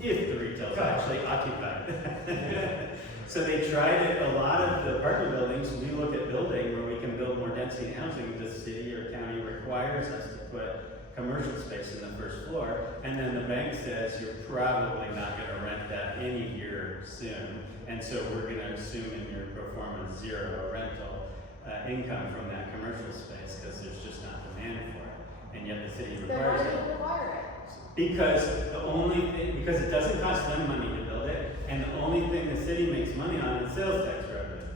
if the retail is actually occupied. So they tried it. A lot of the apartment buildings, we look at building where we can build more density housing, the city or county requires us to put commercial space in the first floor, and then the bank says you're probably not going to rent that any year soon, and so we're going to assume in your pro forma zero rental income from that commercial space, because there's just not demand for it, and yet the city requires it. Then why do you require it? Because because it doesn't cost them money to build it, and the only thing the city makes money on is sales tax revenue.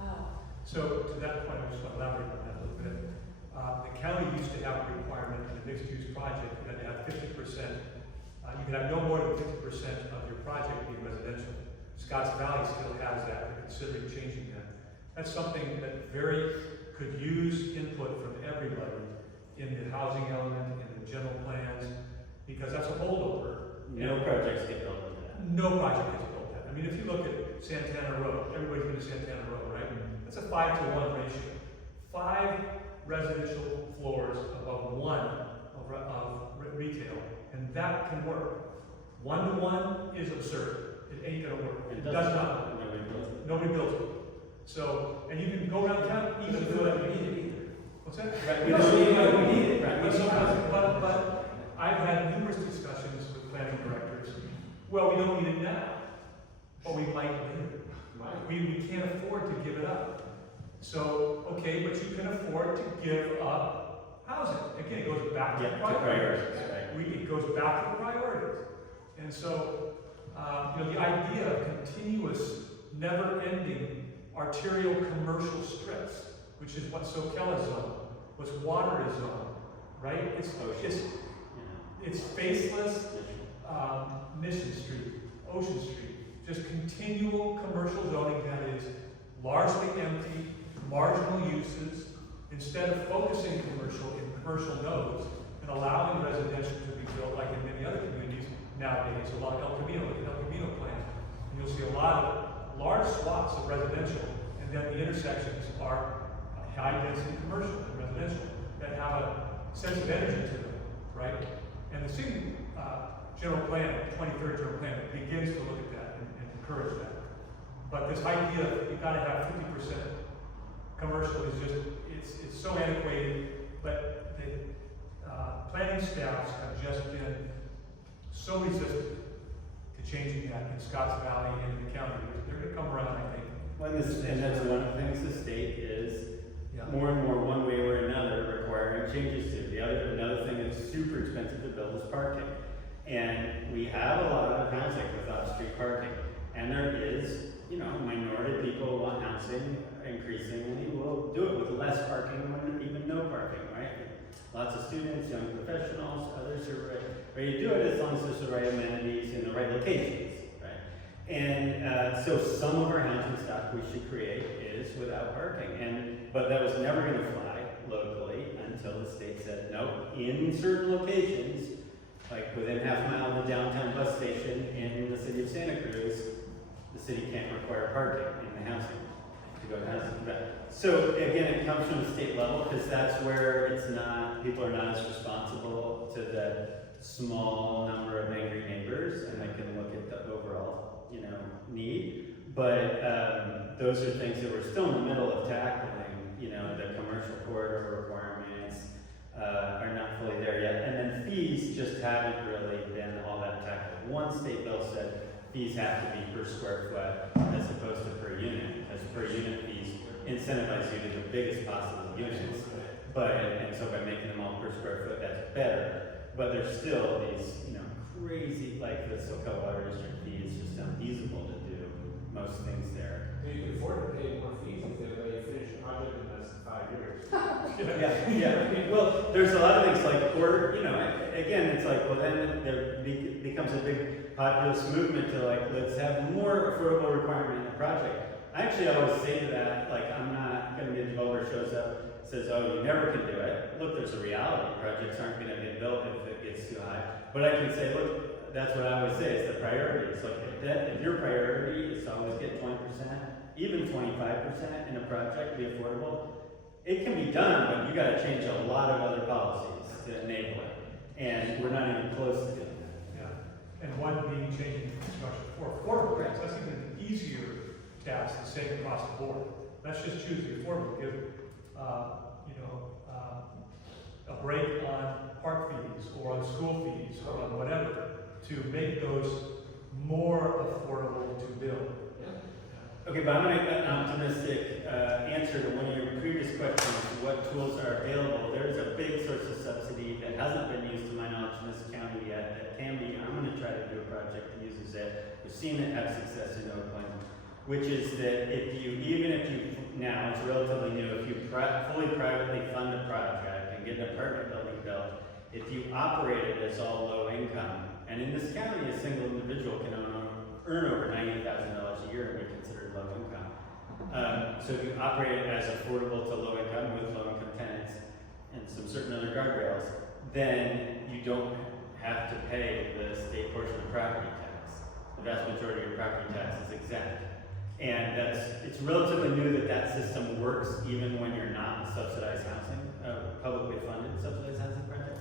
Oh. So to that point, I just want to elaborate on that a little bit. The county used to have a requirement in a mixed-use project that you have 50%, you can have no more than 50% of your project being residential. Scotts Valley still has that. They're considering changing that. That's something that could use input from everybody in the housing element, in the general plans, because that's a holdover. No projects get built into that. No project gets built that. I mean, if you look at Santana Road, everybody's been to Santana Road, right? That's a 5-to-1 ratio. 5 residential floors above 1 of retail, and that can work. 1-to-1 is absurd. It ain't gonna work. It does not work. Nobody builds it. So, and you can go around town, even though we need it either. What's that? Right. We don't need it. Right. But I've had numerous discussions with planning directors. Well, we don't need it now, but we might later. We can't afford to give it up. So, okay, but you can afford to give up housing. Again, it goes back to priorities. It goes back to priorities. And so, the idea of continuous, never-ending arterial commercial strips, which is what SoCal is on, what water is on, right? it's faceless, Mission Street, Ocean Street, just continual commercial zoning that is largely empty, marginal uses, instead of focusing commercial in commercial nodes and allowing residential to be built like in many other communities nowadays. A lot of El Camino, look at El Camino plan, and you'll see a lot of large swaths of residential, and then the intersections are high density commercial and residential that have a sense of energy to them, right? And the city general plan, 23rd general plan, begins to look at that and encourage that. But this idea that you've got to have 50% commercial is just, it's so antiquated, but the planning staffs have just been so resistant to changing that in Scotts Valley and in the county. They're going to come around, I think. And that's one of the things the state is Yeah. more and more, one way or another, requiring changes to. Another thing that's super expensive to build is parking. And we have a lot of housing with off-street parking. And there is, minority people want housing, increasingly will do it with less parking or even no parking, right? Lots of students, young professionals, others are ready to do it as long as there's the right amenities in the right locations, right? And so some of our housing stock we should create is without parking. But that was never going to fly locally until the state said, no, in certain locations, like within half a mile of the downtown bus station in the city of Santa Cruz, the city can't require parking in the housing to go to housing. So again, it comes from the state level because that's where people are not as responsible to the small number of angry neighbors, and they can look at the overall, need. But those are things that we're still in the middle of tackling. The commercial corridor requirements are not fully there yet, and then fees just haven't really been all that tackled. One state bill said fees have to be per square foot as opposed to per unit, because per unit fees incentivize you to the biggest possible units. And so by making them all per square foot, that's better. But there's still these, crazy, like the SoCal Water District fee is just unfeasible to do most things there. You can afford to pay more fees if they finish a project in less than 5 years. Yeah. Well, there's a lot of things like, again, it's like, well, then there becomes a big populist movement to like, let's have more affordable requirement in the project. I actually always say to that, like, I'm not going to be a developer shows up, says, oh, you never can do it. Look, there's a reality. Projects aren't going to get built if it gets too high. But I can say, look, that's what I always say, it's the priority. It's like, if your priority is to always get 20%, even 25% in a project be affordable, it can be done, but you got to change a lot of other policies to enable it. And we're not even close to doing that. Yeah. And one being changing construction for affordable grants. That's even an easier task to say across the board. Let's just choose the affordable, give a break on park fees or on school fees or on whatever to make those more affordable to build. Okay, but I'm going to get an optimistic answer to one of your previous questions, what tools are available. There's a big source of subsidy that hasn't been used to my knowledge in this county yet that can be. I'm going to try to do a project that uses it. We've seen it have success in Oakland, which is that even if you, now it's relatively new, if you fully privately fund a project and get an apartment building built, if you operate it as all low income, and in this county a single individual can earn over $90,000 a year and be considered low income. So if you operate it as affordable to low income with low income tenants and some certain other guardrails, then you don't have to pay the state portion of property tax. The vast majority of your property tax is exempt. And it's relatively new that system works even when you're not in subsidized housing, publicly funded subsidized housing project.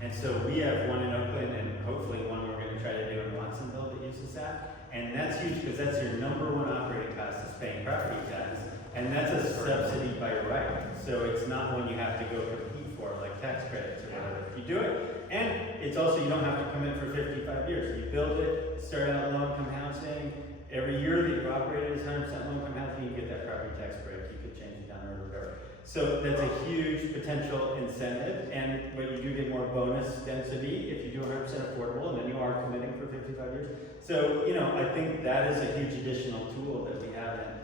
And so we have one in Oakland and hopefully one we're going to try to do in Watsonville that uses that. And that's huge because that's your number one operating cost is paying property tax. And that's a subsidy by right. So it's not one you have to go compete for like tax credits or whatever. You do it. And it's also, you don't have to commit for 55 years. You build it, start out low income housing. Every year that you operate it as 100% low income housing, you get that property tax break. You could change it down or whatever. So that's a huge potential incentive, but you do get more bonus density if you do 100% affordable, and then you are committing for 55 years. So, I think that is a huge additional tool that we haven't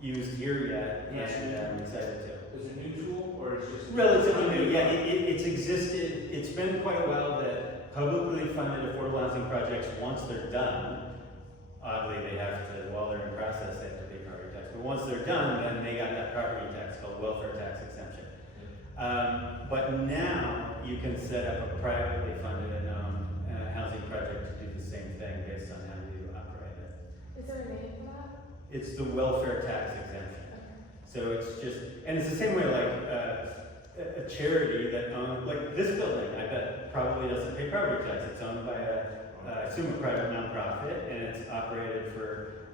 used here yet, and I'm excited to. Is it a new tool, or it's just Relatively new, yeah. It's existed. It's been quite a while that publicly funded affordable housing projects, once they're done, oddly, they have to, while they're in process, they have to pay property tax. But once they're done, then they got that property tax called welfare tax exemption. But now you can set up a privately funded and owned housing project to do the same thing based on how you operate it. Is there a name for that? It's the welfare tax exemption. Okay. So it's just, and it's the same way like a charity that owns, like this building, I bet probably doesn't pay property tax. It's owned by I assume a private nonprofit, and it's operated for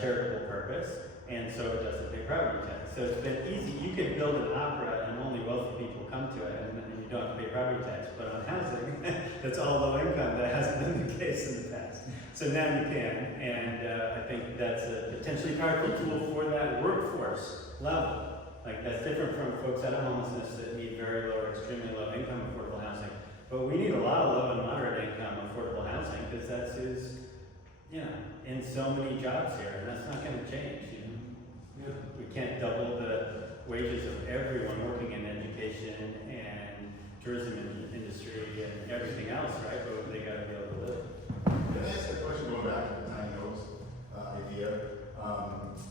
charitable purpose, and so it doesn't pay property tax. So it's been easy. You could build an opera and only wealthy people come to it, and you don't have to pay property tax. But on housing, that's all low income. That hasn't been the case in the past. So now you can, and I think that's a potentially powerful tool for that workforce level. Like that's different from folks out of homelessness that need very low or extremely low income affordable housing. But we need a lot of low and moderate income affordable housing because that's who's, in so many jobs here, and that's not going to change. We can't double the wages of everyone working in education and tourism industry and everything else, right? But they got to be able to live. Can I ask a question going back to the tiny homes idea?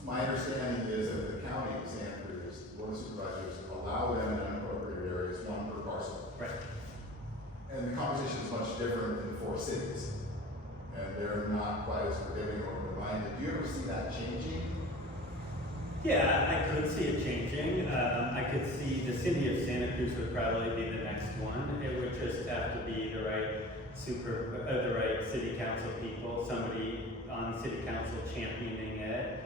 My understanding is that the county of Santa Cruz, board of supervisors, allow them in unincorporated areas, one per parcel. Right. And the conversation is much different in 4 cities. And they're not quite as forgiving or open-minded. Do you ever see that changing? Yeah, I could see it changing. I could see the city of Santa Cruz would probably be the next one. It would just have to be the right city council people, somebody on city council championing it.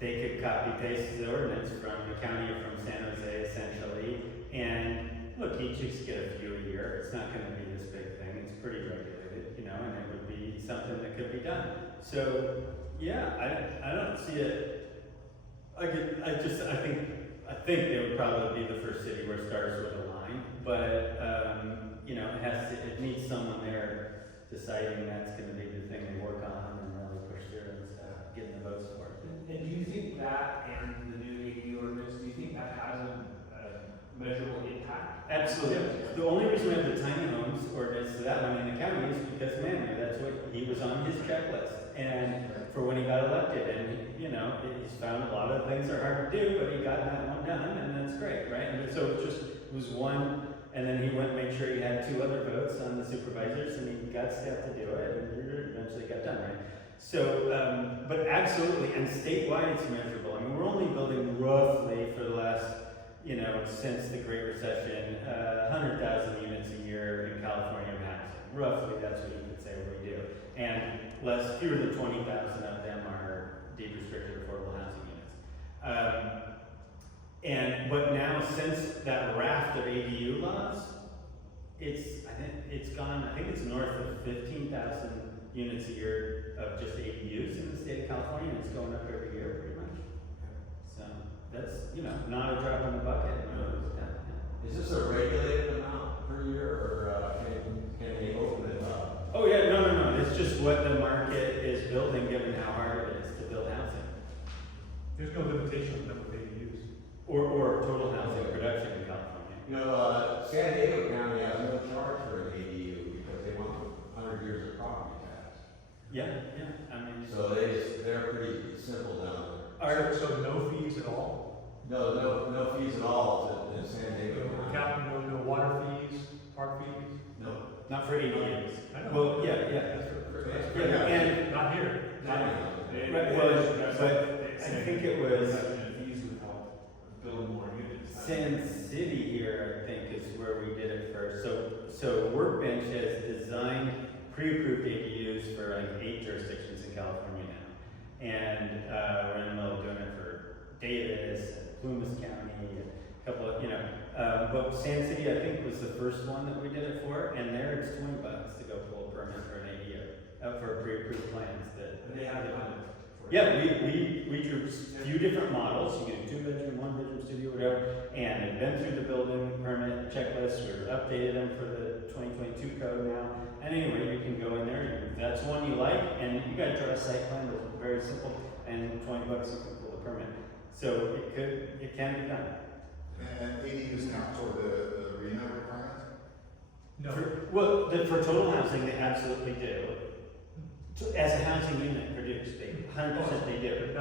They could copy paste the ordinance from the county or from San Jose essentially. And look, you just get a few a year. It's not going to be this big thing. It's pretty regulated, and it would be something that could be done. So yeah, I don't see it. I think they would probably be the first city where it starts with a line, but it needs someone there deciding that's going to be the thing they work on and really push through and stuff, getting the votes for it. And do you think that and the new ADU ordinance, do you think that has a measurable impact? Absolutely. The only reason we have the tiny homes ordinance to that one in the county is because that's what he was on his checklist. And for when he got elected, and he's found a lot of things are hard to do, but he got that one done, and that's great, right? And so it was one, and then he went and made sure he had 2 other votes on the supervisors, and he got staff to do it, and it eventually got done, right? So, but absolutely, and statewide it's measurable. I mean, we're only building roughly for the last, since the Great Recession, 100,000 units a year in California housing. Roughly, that's what you could say we do. And fewer than 20,000 of them are deed restricted affordable housing units. But now since that raft of ADU laws, I think it's north of 15,000 units a year of just ADUs in the state of California, and it's going up every year pretty much. So that's, not a drop in the bucket. Is this a regulated amount per year, or can they open it up? Oh yeah, no. It's just what the market is building, given how hard it is to build housing. There's no limitation on the number of ADUs. Or total housing production in California. San Diego County has no charge for an ADU because they want 100 years of property tax. Yeah. I mean, So they're pretty simple down there. So no fees at all? No fees at all in San Diego County. No water fees, park fees? No. not for ADUs. I know. Well, yeah. And Not here. right, but I think it was Fees would help build more units. Sin City here, I think, is where we did it first. So Workbench has designed pre-approved ADUs for like 8 jurisdictions in California now. And we're in the middle of doing it for Davis, Plumas County, a couple of, but San City, I think, was the first one that we did it for, and there it's $20 to go pull a permit for an ADU, for pre-approved plans that. And they have it on. Yeah, we drew a few different models. You can do 2-bedroom, 1-bedroom studio, whatever, and they've been through the building permit checklist. We've updated them for the 2022 code now. And anyway, you can go in there, and if that's one you like, and you got to draw a site plan that's very simple, and $20 you can pull the permit. So it can be done. And ADUs count toward the arena requirement? No. For total housing, they absolutely do. As a housing unit produced, they 100% they do.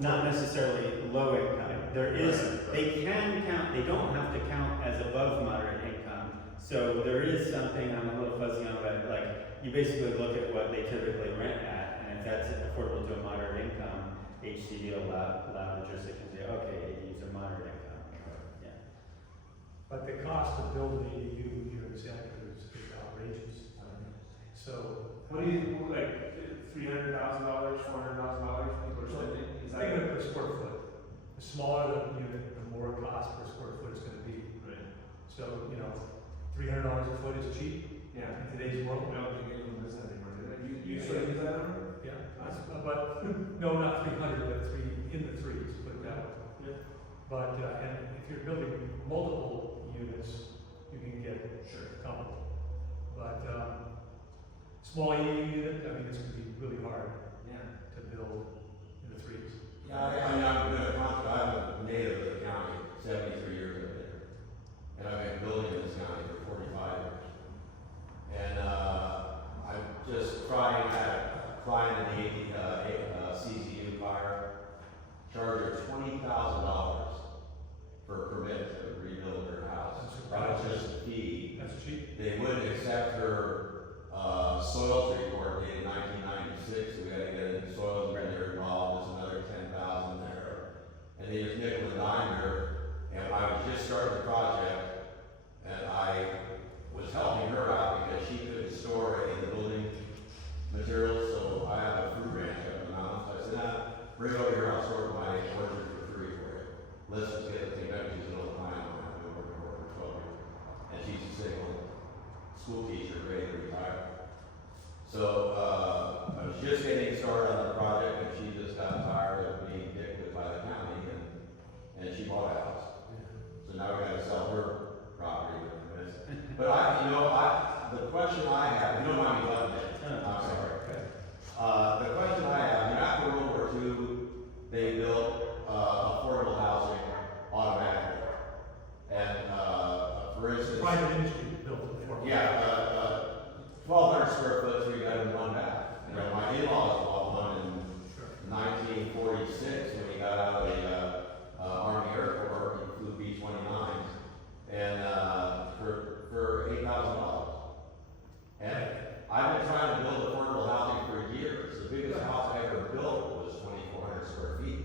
Not necessarily low income. There is, they can count, they don't have to count as above moderate income. So there is something I'm a little fuzzy on, but like, you basically look at what they typically rent at, and if that's affordable to a moderate income, HCD will allow the jurisdiction to say, okay, these are moderate income. Yeah. But the cost of building an ADU here in Santa Cruz is outrageous. So, What do you, like, $300,000, $400,000 people are spending? Is think of that? it per square foot. The smaller the unit, the more cost per square foot it's gonna be. Right. So, you know, $300 a foot is cheap Yeah. in today's world. I don't think anyone does that anymore, do they? You sort of use that number? Yeah, but, no, not 300, but in the threes, put it that way. Yeah. But, and if you're building multiple units, you can get Sure. a couple. But, small ADU unit, I mean, it's gonna be really hard Yeah. to build in the threes. Yeah, I mean, I'm a native of the county, 73 years I've been here. And I've been building in this county for 45 years. And, I'm just had a client in the CZU fire, charged her $20,000 for a permit to rebuild her house. That was just a fee. That's cheap. They wouldn't accept her, soils report dated 1996, so we had to get a soils engineer involved, there's another 10,000 there. And they just nickel and dime her, and I was just starting the project, and I was helping her out because she couldn't store any of the building materials, so I have a fruit ranch up in the mountains, so I said, bring it over here, I'll store my orchard for free for you. Let's just get the thing done, she's an old client of mine, I've been working for her for 12 years, and she's a single school teacher, ready to retire. So, I was just getting started on the project, and she just got tired of being dicked with by the county, and she bought a house. So now we gotta sell her property with this. But the question I have, you don't mind me letting it, I'm sorry. The question I have, after World War II, they built, affordable housing automatically. And, for instance. Private industry built it for. Yeah, 1,200 square foot, 3 bedroom, 1 bath. My in-laws bought one in 1946 when he got out of the Army Air Corps, he flew B-29s, and for $8,000. And I've been trying to build affordable housing for years. The biggest house I ever built was 2,400 square feet.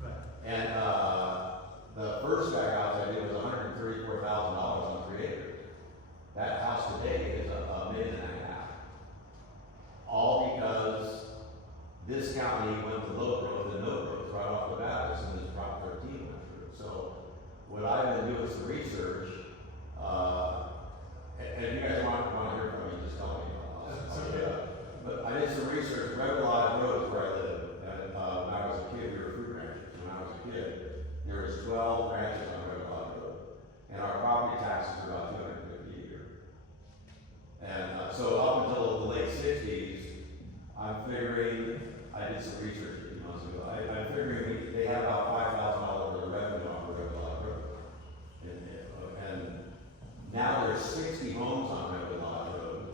Right. And the first house I did was $134,000 on 3 acres. That house today is $1.5 million. All because this county went to low growth and no growth right off the bat as soon as Prop 13 went through. So what I've been doing some research, and if you guys want to hear from me, just tell me. But I did some research. Red Lodge Road is where I live. And when I was a kid, we were fruit ranchers. When I was a kid, there was 12 ranches on Red Lodge Road, and our property taxes were about $250 a year. And so up until the late 60s, I'm figuring, I did some research a few months ago, I'm figuring they had about $5,000 worth of revenue off of Red Lodge Road. And now there's 60 homes on Red Lodge Road.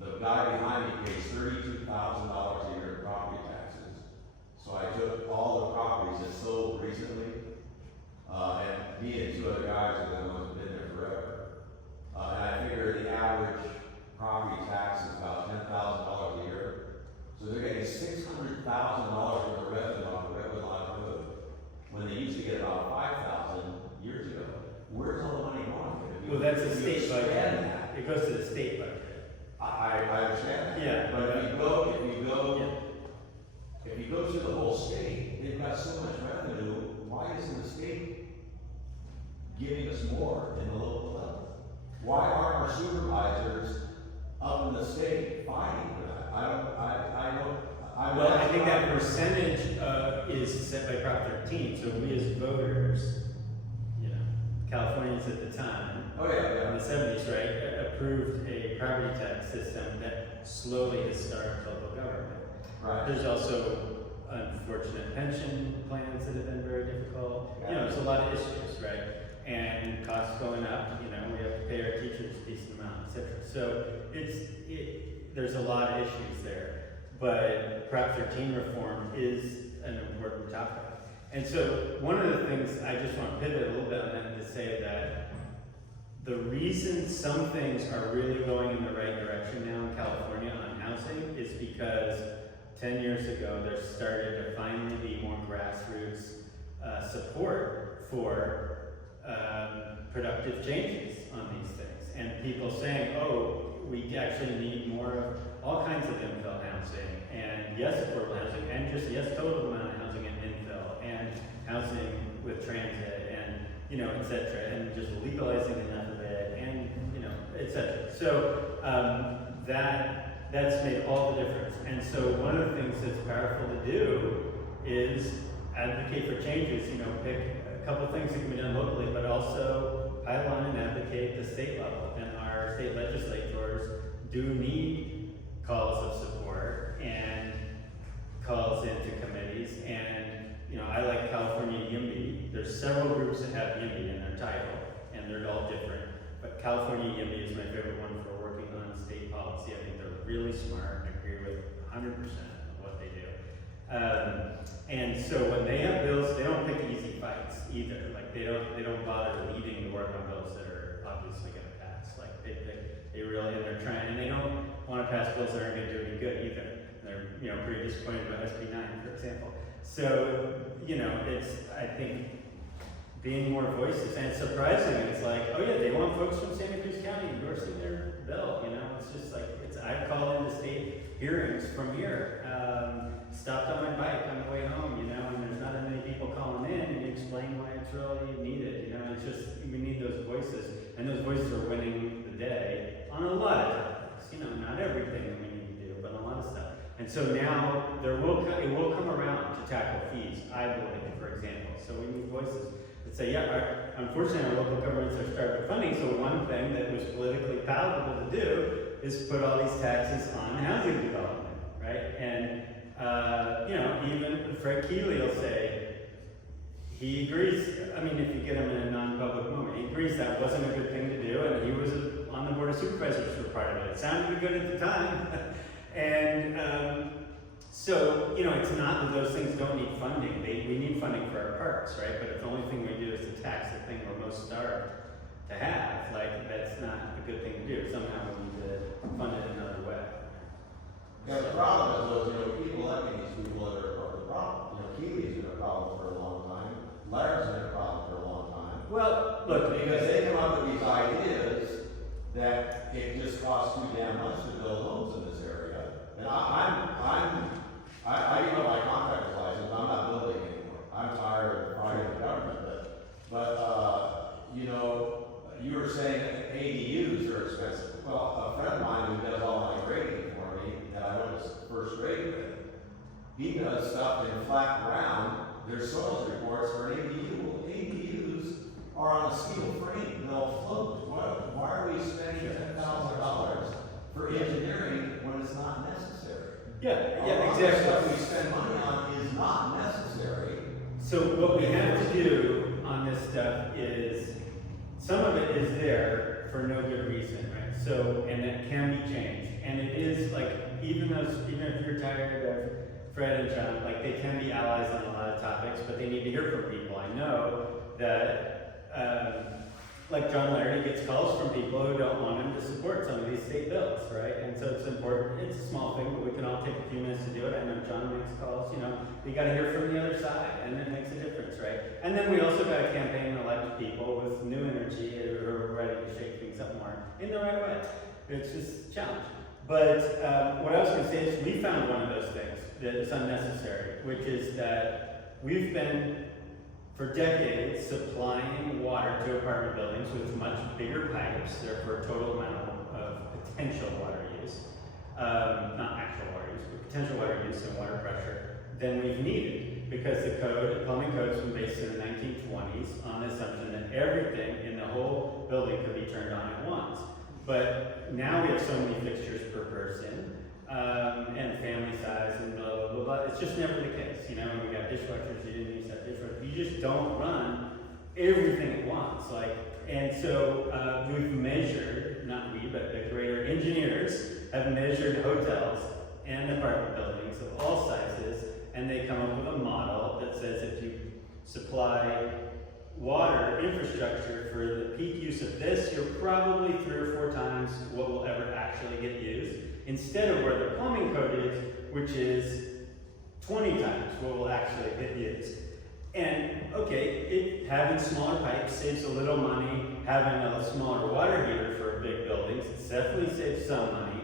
The guy behind me pays $32,000 a year in property taxes. So I took all the properties that sold recently, and me and 2 other guys with them have been there forever. And I figure the average property tax is about $10,000 a year. So they're getting $600,000 worth of revenue off of Red Lodge Road, when they used to get about $5,000 years ago. Where's all the money going? Well, that's a state budget. Expand that. It goes to the state budget. I understand that. Yeah. But if you go to the whole state, they've got so much revenue, why isn't the state giving us more in the local level? Why aren't our supervisors up in the state fighting for that? Well, I think that percentage is set by Prop 13, so we as voters, Californians at the time, Oh, yeah. in the 70s, right, approved a property tax system that slowly has starved local government. Right. There's also unfortunate pension plans that have been very difficult. There's a lot of issues, right? and costs going up, you know, we have to pay our teachers a decent amount, etc. So there's a lot of issues there, but Prop 13 reform is an important topic. And so one of the things, I just want to pivot a little bit on that to say that the reason some things are really going in the right direction now in California on housing is because 10 years ago there started to finally be more grassroots support for productive changes on these things. And people saying, oh, we actually need more of all kinds of infill housing, and yes, affordable housing, and just yes, total amount of housing and infill, and housing with transit, and, you know, et cetera, and just legalizing enough of it, and, you know, et cetera. So that's made all the difference. And so one of the things that's powerful to do is advocate for changes, you know, pick a couple things that can be done locally, but also pile on and advocate at the state level. And our state legislators do need calls of support and calls into committees. And, you know, I like California YIMBY. There's several groups that have YIMBY in their title, and they're all different. But California YIMBY is my favorite one for working on state policy. I think they're really smart. I agree with 100% of what they do. And so when they have bills, they don't pick easy fights either. Like they don't bother leading the work on bills that are obviously going to pass. Like they really, and they're trying, and they don't want to pass bills that aren't going to do any good either. They're, you know, pretty disappointed about SB 9, for example. So, you know, it's, I think, being more voices, and it's surprising. It's like, oh yeah, they want folks from Santa Cruz County endorsing their bill. You know, it's just like I've called into state hearings from here. Stopped on my bike on the way home, you know, and there's not that many people calling in and you explain why it's really needed. You know, it's just we need those voices, and those voices are winning the day on a lot of topics. You know, not everything that we need to do, but a lot of stuff. And so now it will come around to tackle fees, I believe, for example. So we need voices that say, yeah, unfortunately our local governments are starved of funding, so one thing that was politically palatable to do is put all these taxes on housing development, right? And, you know, even Fred Keeley will say, he agrees, I mean, if you get him in a non-public moment, he agrees that wasn't a good thing to do, and he was on the Board of Supervisors for part of it. It sounded good at the time. And so, you know, it's not that those things don't need funding. We need funding for our parks, right? But if the only thing we do is to tax the thing we're most starved to have, like, that's not a good thing to do. Somehow we need to fund it another way. Yeah, the problem is those, you know, people electing these people that are part of the problem. You know, Keely's been a problem for a long time. Larry's been a problem for a long time. Well, look, Because they come up with these ideas that it just costs too damn much to build homes in this area. And I even have my contractor's license, I'm not building anymore. I'm tired of private government, but you know, you were saying ADUs are expensive. Well, a friend of mine who does all my grading for me, that I went to first grade with, he does stuff in flat ground. There's soils reports for an ADU. Well, ADUs are on a steel frame, they'll float. Why are we spending $10,000 for engineering when it's not necessary? yeah, The exactly. stuff we spend money on is not necessary. So what we have to do on this stuff is, some of it is there for no good reason, right? So, and it can be changed. And it is like, even if you're tired of Fred and John, like they can be allies on a lot of topics, but they need to hear from people. I know that, like John Larry gets calls from people who don't want him to support some of these state bills, right? And so it's important. It's a small thing, but we can all take a few minutes to do it. I know John makes calls, you know, we gotta hear from the other side, and it makes a difference, right? And then we also gotta campaign and elect people with new energy who are ready to shake things up more in the right way. It's just a challenge. But what I was gonna say is we found one of those things that is unnecessary, which is that we've been for decades supplying water to apartment buildings with much bigger pipes, therefore total amount of potential water use, not actual water use, but potential water use and water pressure than we've needed, because the plumbing code's been based in the 1920s on the assumption that everything in the whole building could be turned on at once. But now we have so many fixtures per person, and family size and blah, blah, blah, blah. It's just never the case, you know, when we got dishwashers, you didn't use that dishwasher. You just don't run everything at once, like, and so, we've measured, not we, but the greater engineers have measured hotels and apartment buildings of all sizes, and they come up with a model that says if you supply water infrastructure for the peak use of this, you're probably 3 or 4 times what will ever actually get used, instead of where the plumbing code is, which is 20 times what will actually get used. And okay, having smaller pipes saves a little money, having a smaller water heater for big buildings, it definitely saves some money,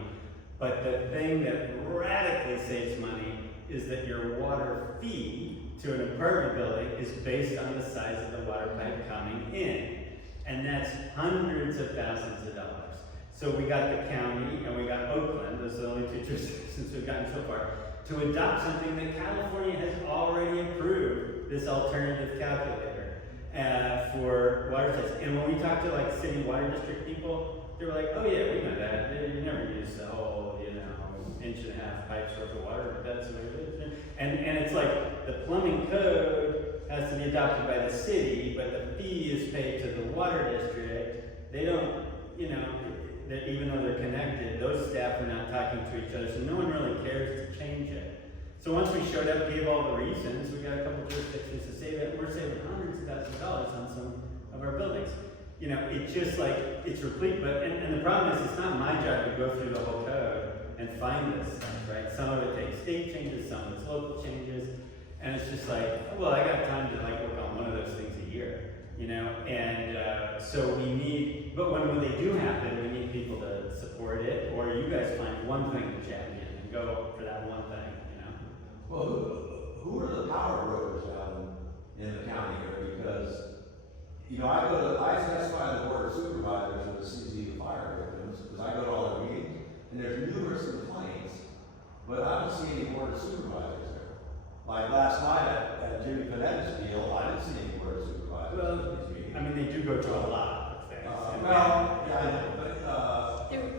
but the thing that radically saves money is that your water fee to an apartment building is based on the size of the water pipe coming in. And that's hundreds of thousands of dollars. So we got the county and we got Oakland, those are the only 2 jurisdictions we've gotten so far, to adopt something that California has already approved, this alternative calculator for water tests. And when we talk to like city water district people, they were like, oh yeah, we know that. You never use the whole, 1.5 pipes worth of water, but that's the way it is. And it's like the plumbing code has to be adopted by the city, but the fee is paid to the water district. They don't, that even though they're connected, those staff are not talking to each other, so no one really cares to change it. So once we showed up, gave all the reasons, we got a couple jurisdictions to save it, and we're saving hundreds of thousands of dollars on some of our buildings. It's just like, it's replete, but, and the problem is, it's not my job to go through the whole code and find this stuff, right? Some of it takes state changes, some of it's local changes, and it's just like, well, I got time to like work on one of those things a year, and so we need, but when they do happen, we need people to support it, or you guys find one thing to champion and go for that one thing, Well, who are the power brokers down in the county here? Because, I testify to the board of supervisors of the CZ fire victims, because I go to all their meetings, and there's numerous complaints, but I don't see any board of supervisors there. Like last night at Jimmy Panetta's deal, I didn't see any board of supervisors Well, at these meetings. I mean, they do go to a lot of things. Yeah, I know, but,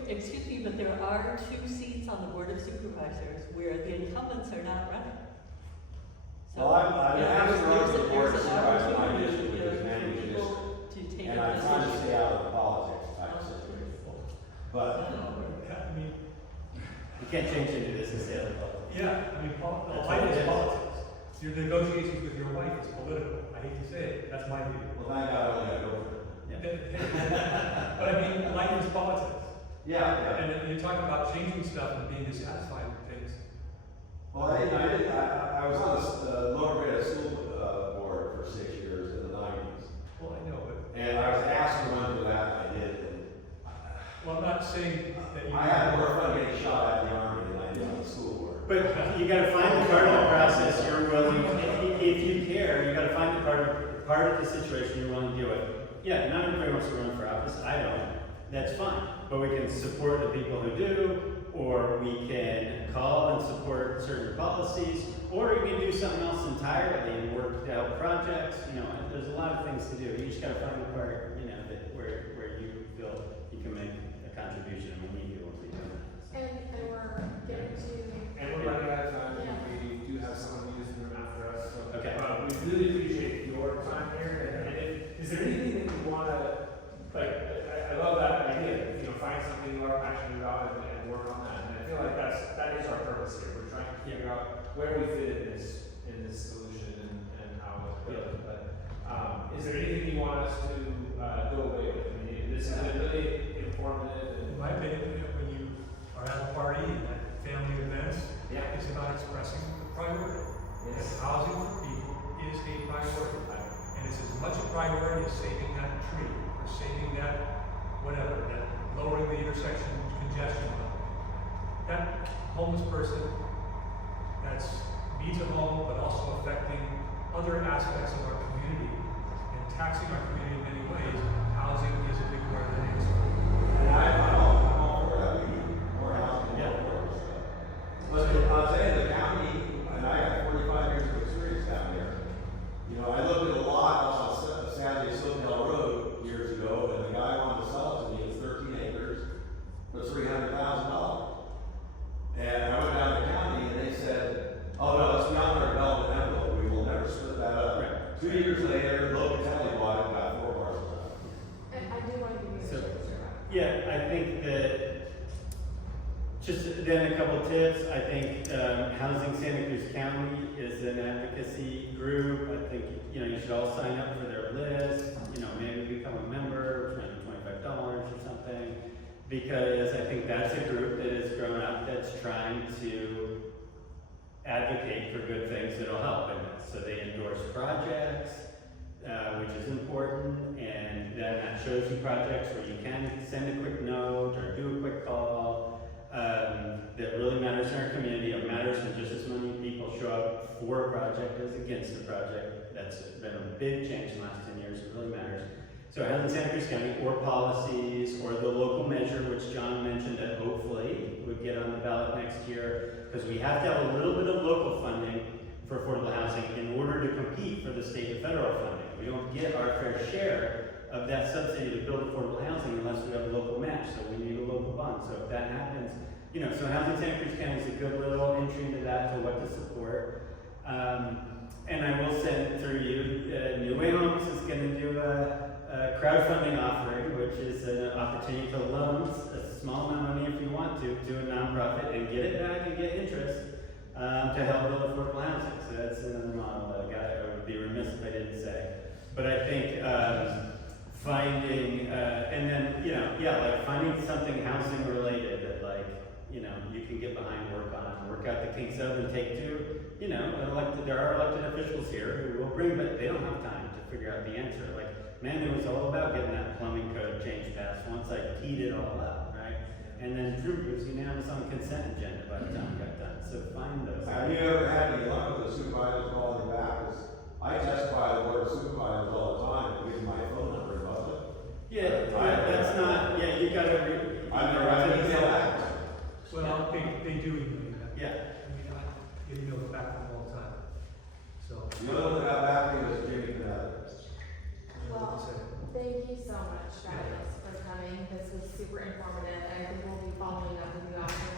Excuse me, but there are 2 seats on the Board of Supervisors where the incumbents are not running. So, well, I'm asking there's the board of an supervisors, my opportunity, district, which is for managed people district. to take And a I'm trying to position. stay out of the politics type situation. But, I mean, You can't change into this and say other politics. yeah, I mean, That's life what it is is. politics. Your negotiations with your wife is political. I hate to say it, that's my view. well, thank God I only got to go for it. But I mean, life is politics. Yeah. And you're talking about changing stuff and being dissatisfied with things. Well, I was on the Lower Grade School board for 6 years in the 90s. Well, I know, but, And I was asked to run for that, I did. And well, I'm not saying that you. I had more fun getting shot at in the Army than I did on the school board. But you gotta find the part of the process you're willing, if you care, you gotta find the part of the situation you're willing to do it. Yeah, not everybody wants to run for office, I don't, that's fine. But we can support the people who do, or we can call and support certain policies, or we can do something else entirely and work to help projects, there's a lot of things to do. You just gotta find the part, that where you feel you can make a contribution, and we need you to be doing that. And we're getting to. And we're running out of time, Yeah. we do have someone who's in the room after us, so. Okay. We really appreciate your time here, and is there anything that you wanna, I love that idea, find something you are passionate about and work on that, and I feel like that is our purpose here, we're trying to figure out where we fit in this solution and how it's built, but, is there anything you want us to, go away with? I mean, this has been really informative In and. my opinion, when you are at a party and at family events, Yeah. it's about expressing the priority. And Yes. housing for people is a priority. And it's as much a priority as saving that tree, or saving that, whatever, that lowering the intersection congestion level. That homeless person that's needs a home, but also affecting other aspects of our community and taxing our community in many ways, housing is a big part of the answer. And I'm all for that, we need more housing, more affordable stuff. Listen, I'll tell you, the county, and I got 45 years of experience down there. I looked at a lot on San Jose Soquel Road years ago, and the guy wanted to sell it to me, it's 13 acres for $300,000. And I went down to the county and they said, oh no, it's beyond our development envelope, we will never split that up. Right. 2 years later, Locatelli bought it Just then a couple tips. I think Housing Santa Cruz County is an advocacy group. I think you should all sign up for their list. Maybe become a member, maybe $25 or something, because I think that's a group that has grown up that's trying to advocate for good things that'll help in this. So they endorse projects, which is important, and then that shows you projects where you can send a quick note or do a quick call. That really matters in our community. It matters when just as many people show up for a project as against the project. That's been a big change in the last 10 years. It really matters. So Housing Santa Cruz County, or policies, or the local measure, which John mentioned that hopefully would get on the ballot next year, because we have to have a little bit of local funding for affordable housing in order to compete for the state and federal funding. We don't get our fair share of that subsidy to build affordable housing unless we have a local match, so we need a local bond. So if that happens, so Housing Santa Cruz County is a good little entry into that for what to support. And I will send through you, New Way Homes is going to do a crowdfunding offering, which is an opportunity to loan a small amount of money if you want to a nonprofit and get it back and get interest to help build affordable housing. So that's another model that I would be remiss if I didn't say. But I think finding, and then, like finding something housing related that you can get behind, work on, work out the kinks of and take to, there are elected officials here who will bring, but they don't have time to figure out the answer. Man, it was all about getting that plumbing code change passed once I teed it all up, right? And then Drew was unanimous on the consent agenda by the time it got done. So find those. Have you ever had any luck with the supervisors calling you back? 'Cause I testify the board of supervisors all the time, and give my phone number, wasn't it? That's not, you gotta I've never had any back. Well, they do email you back. Yeah. I get emails back from them all the time. So, The other one that got back to me was Jimmy Canada. Well, thank you so much, guys, for coming. This was super informative, and I think we'll be following up with you after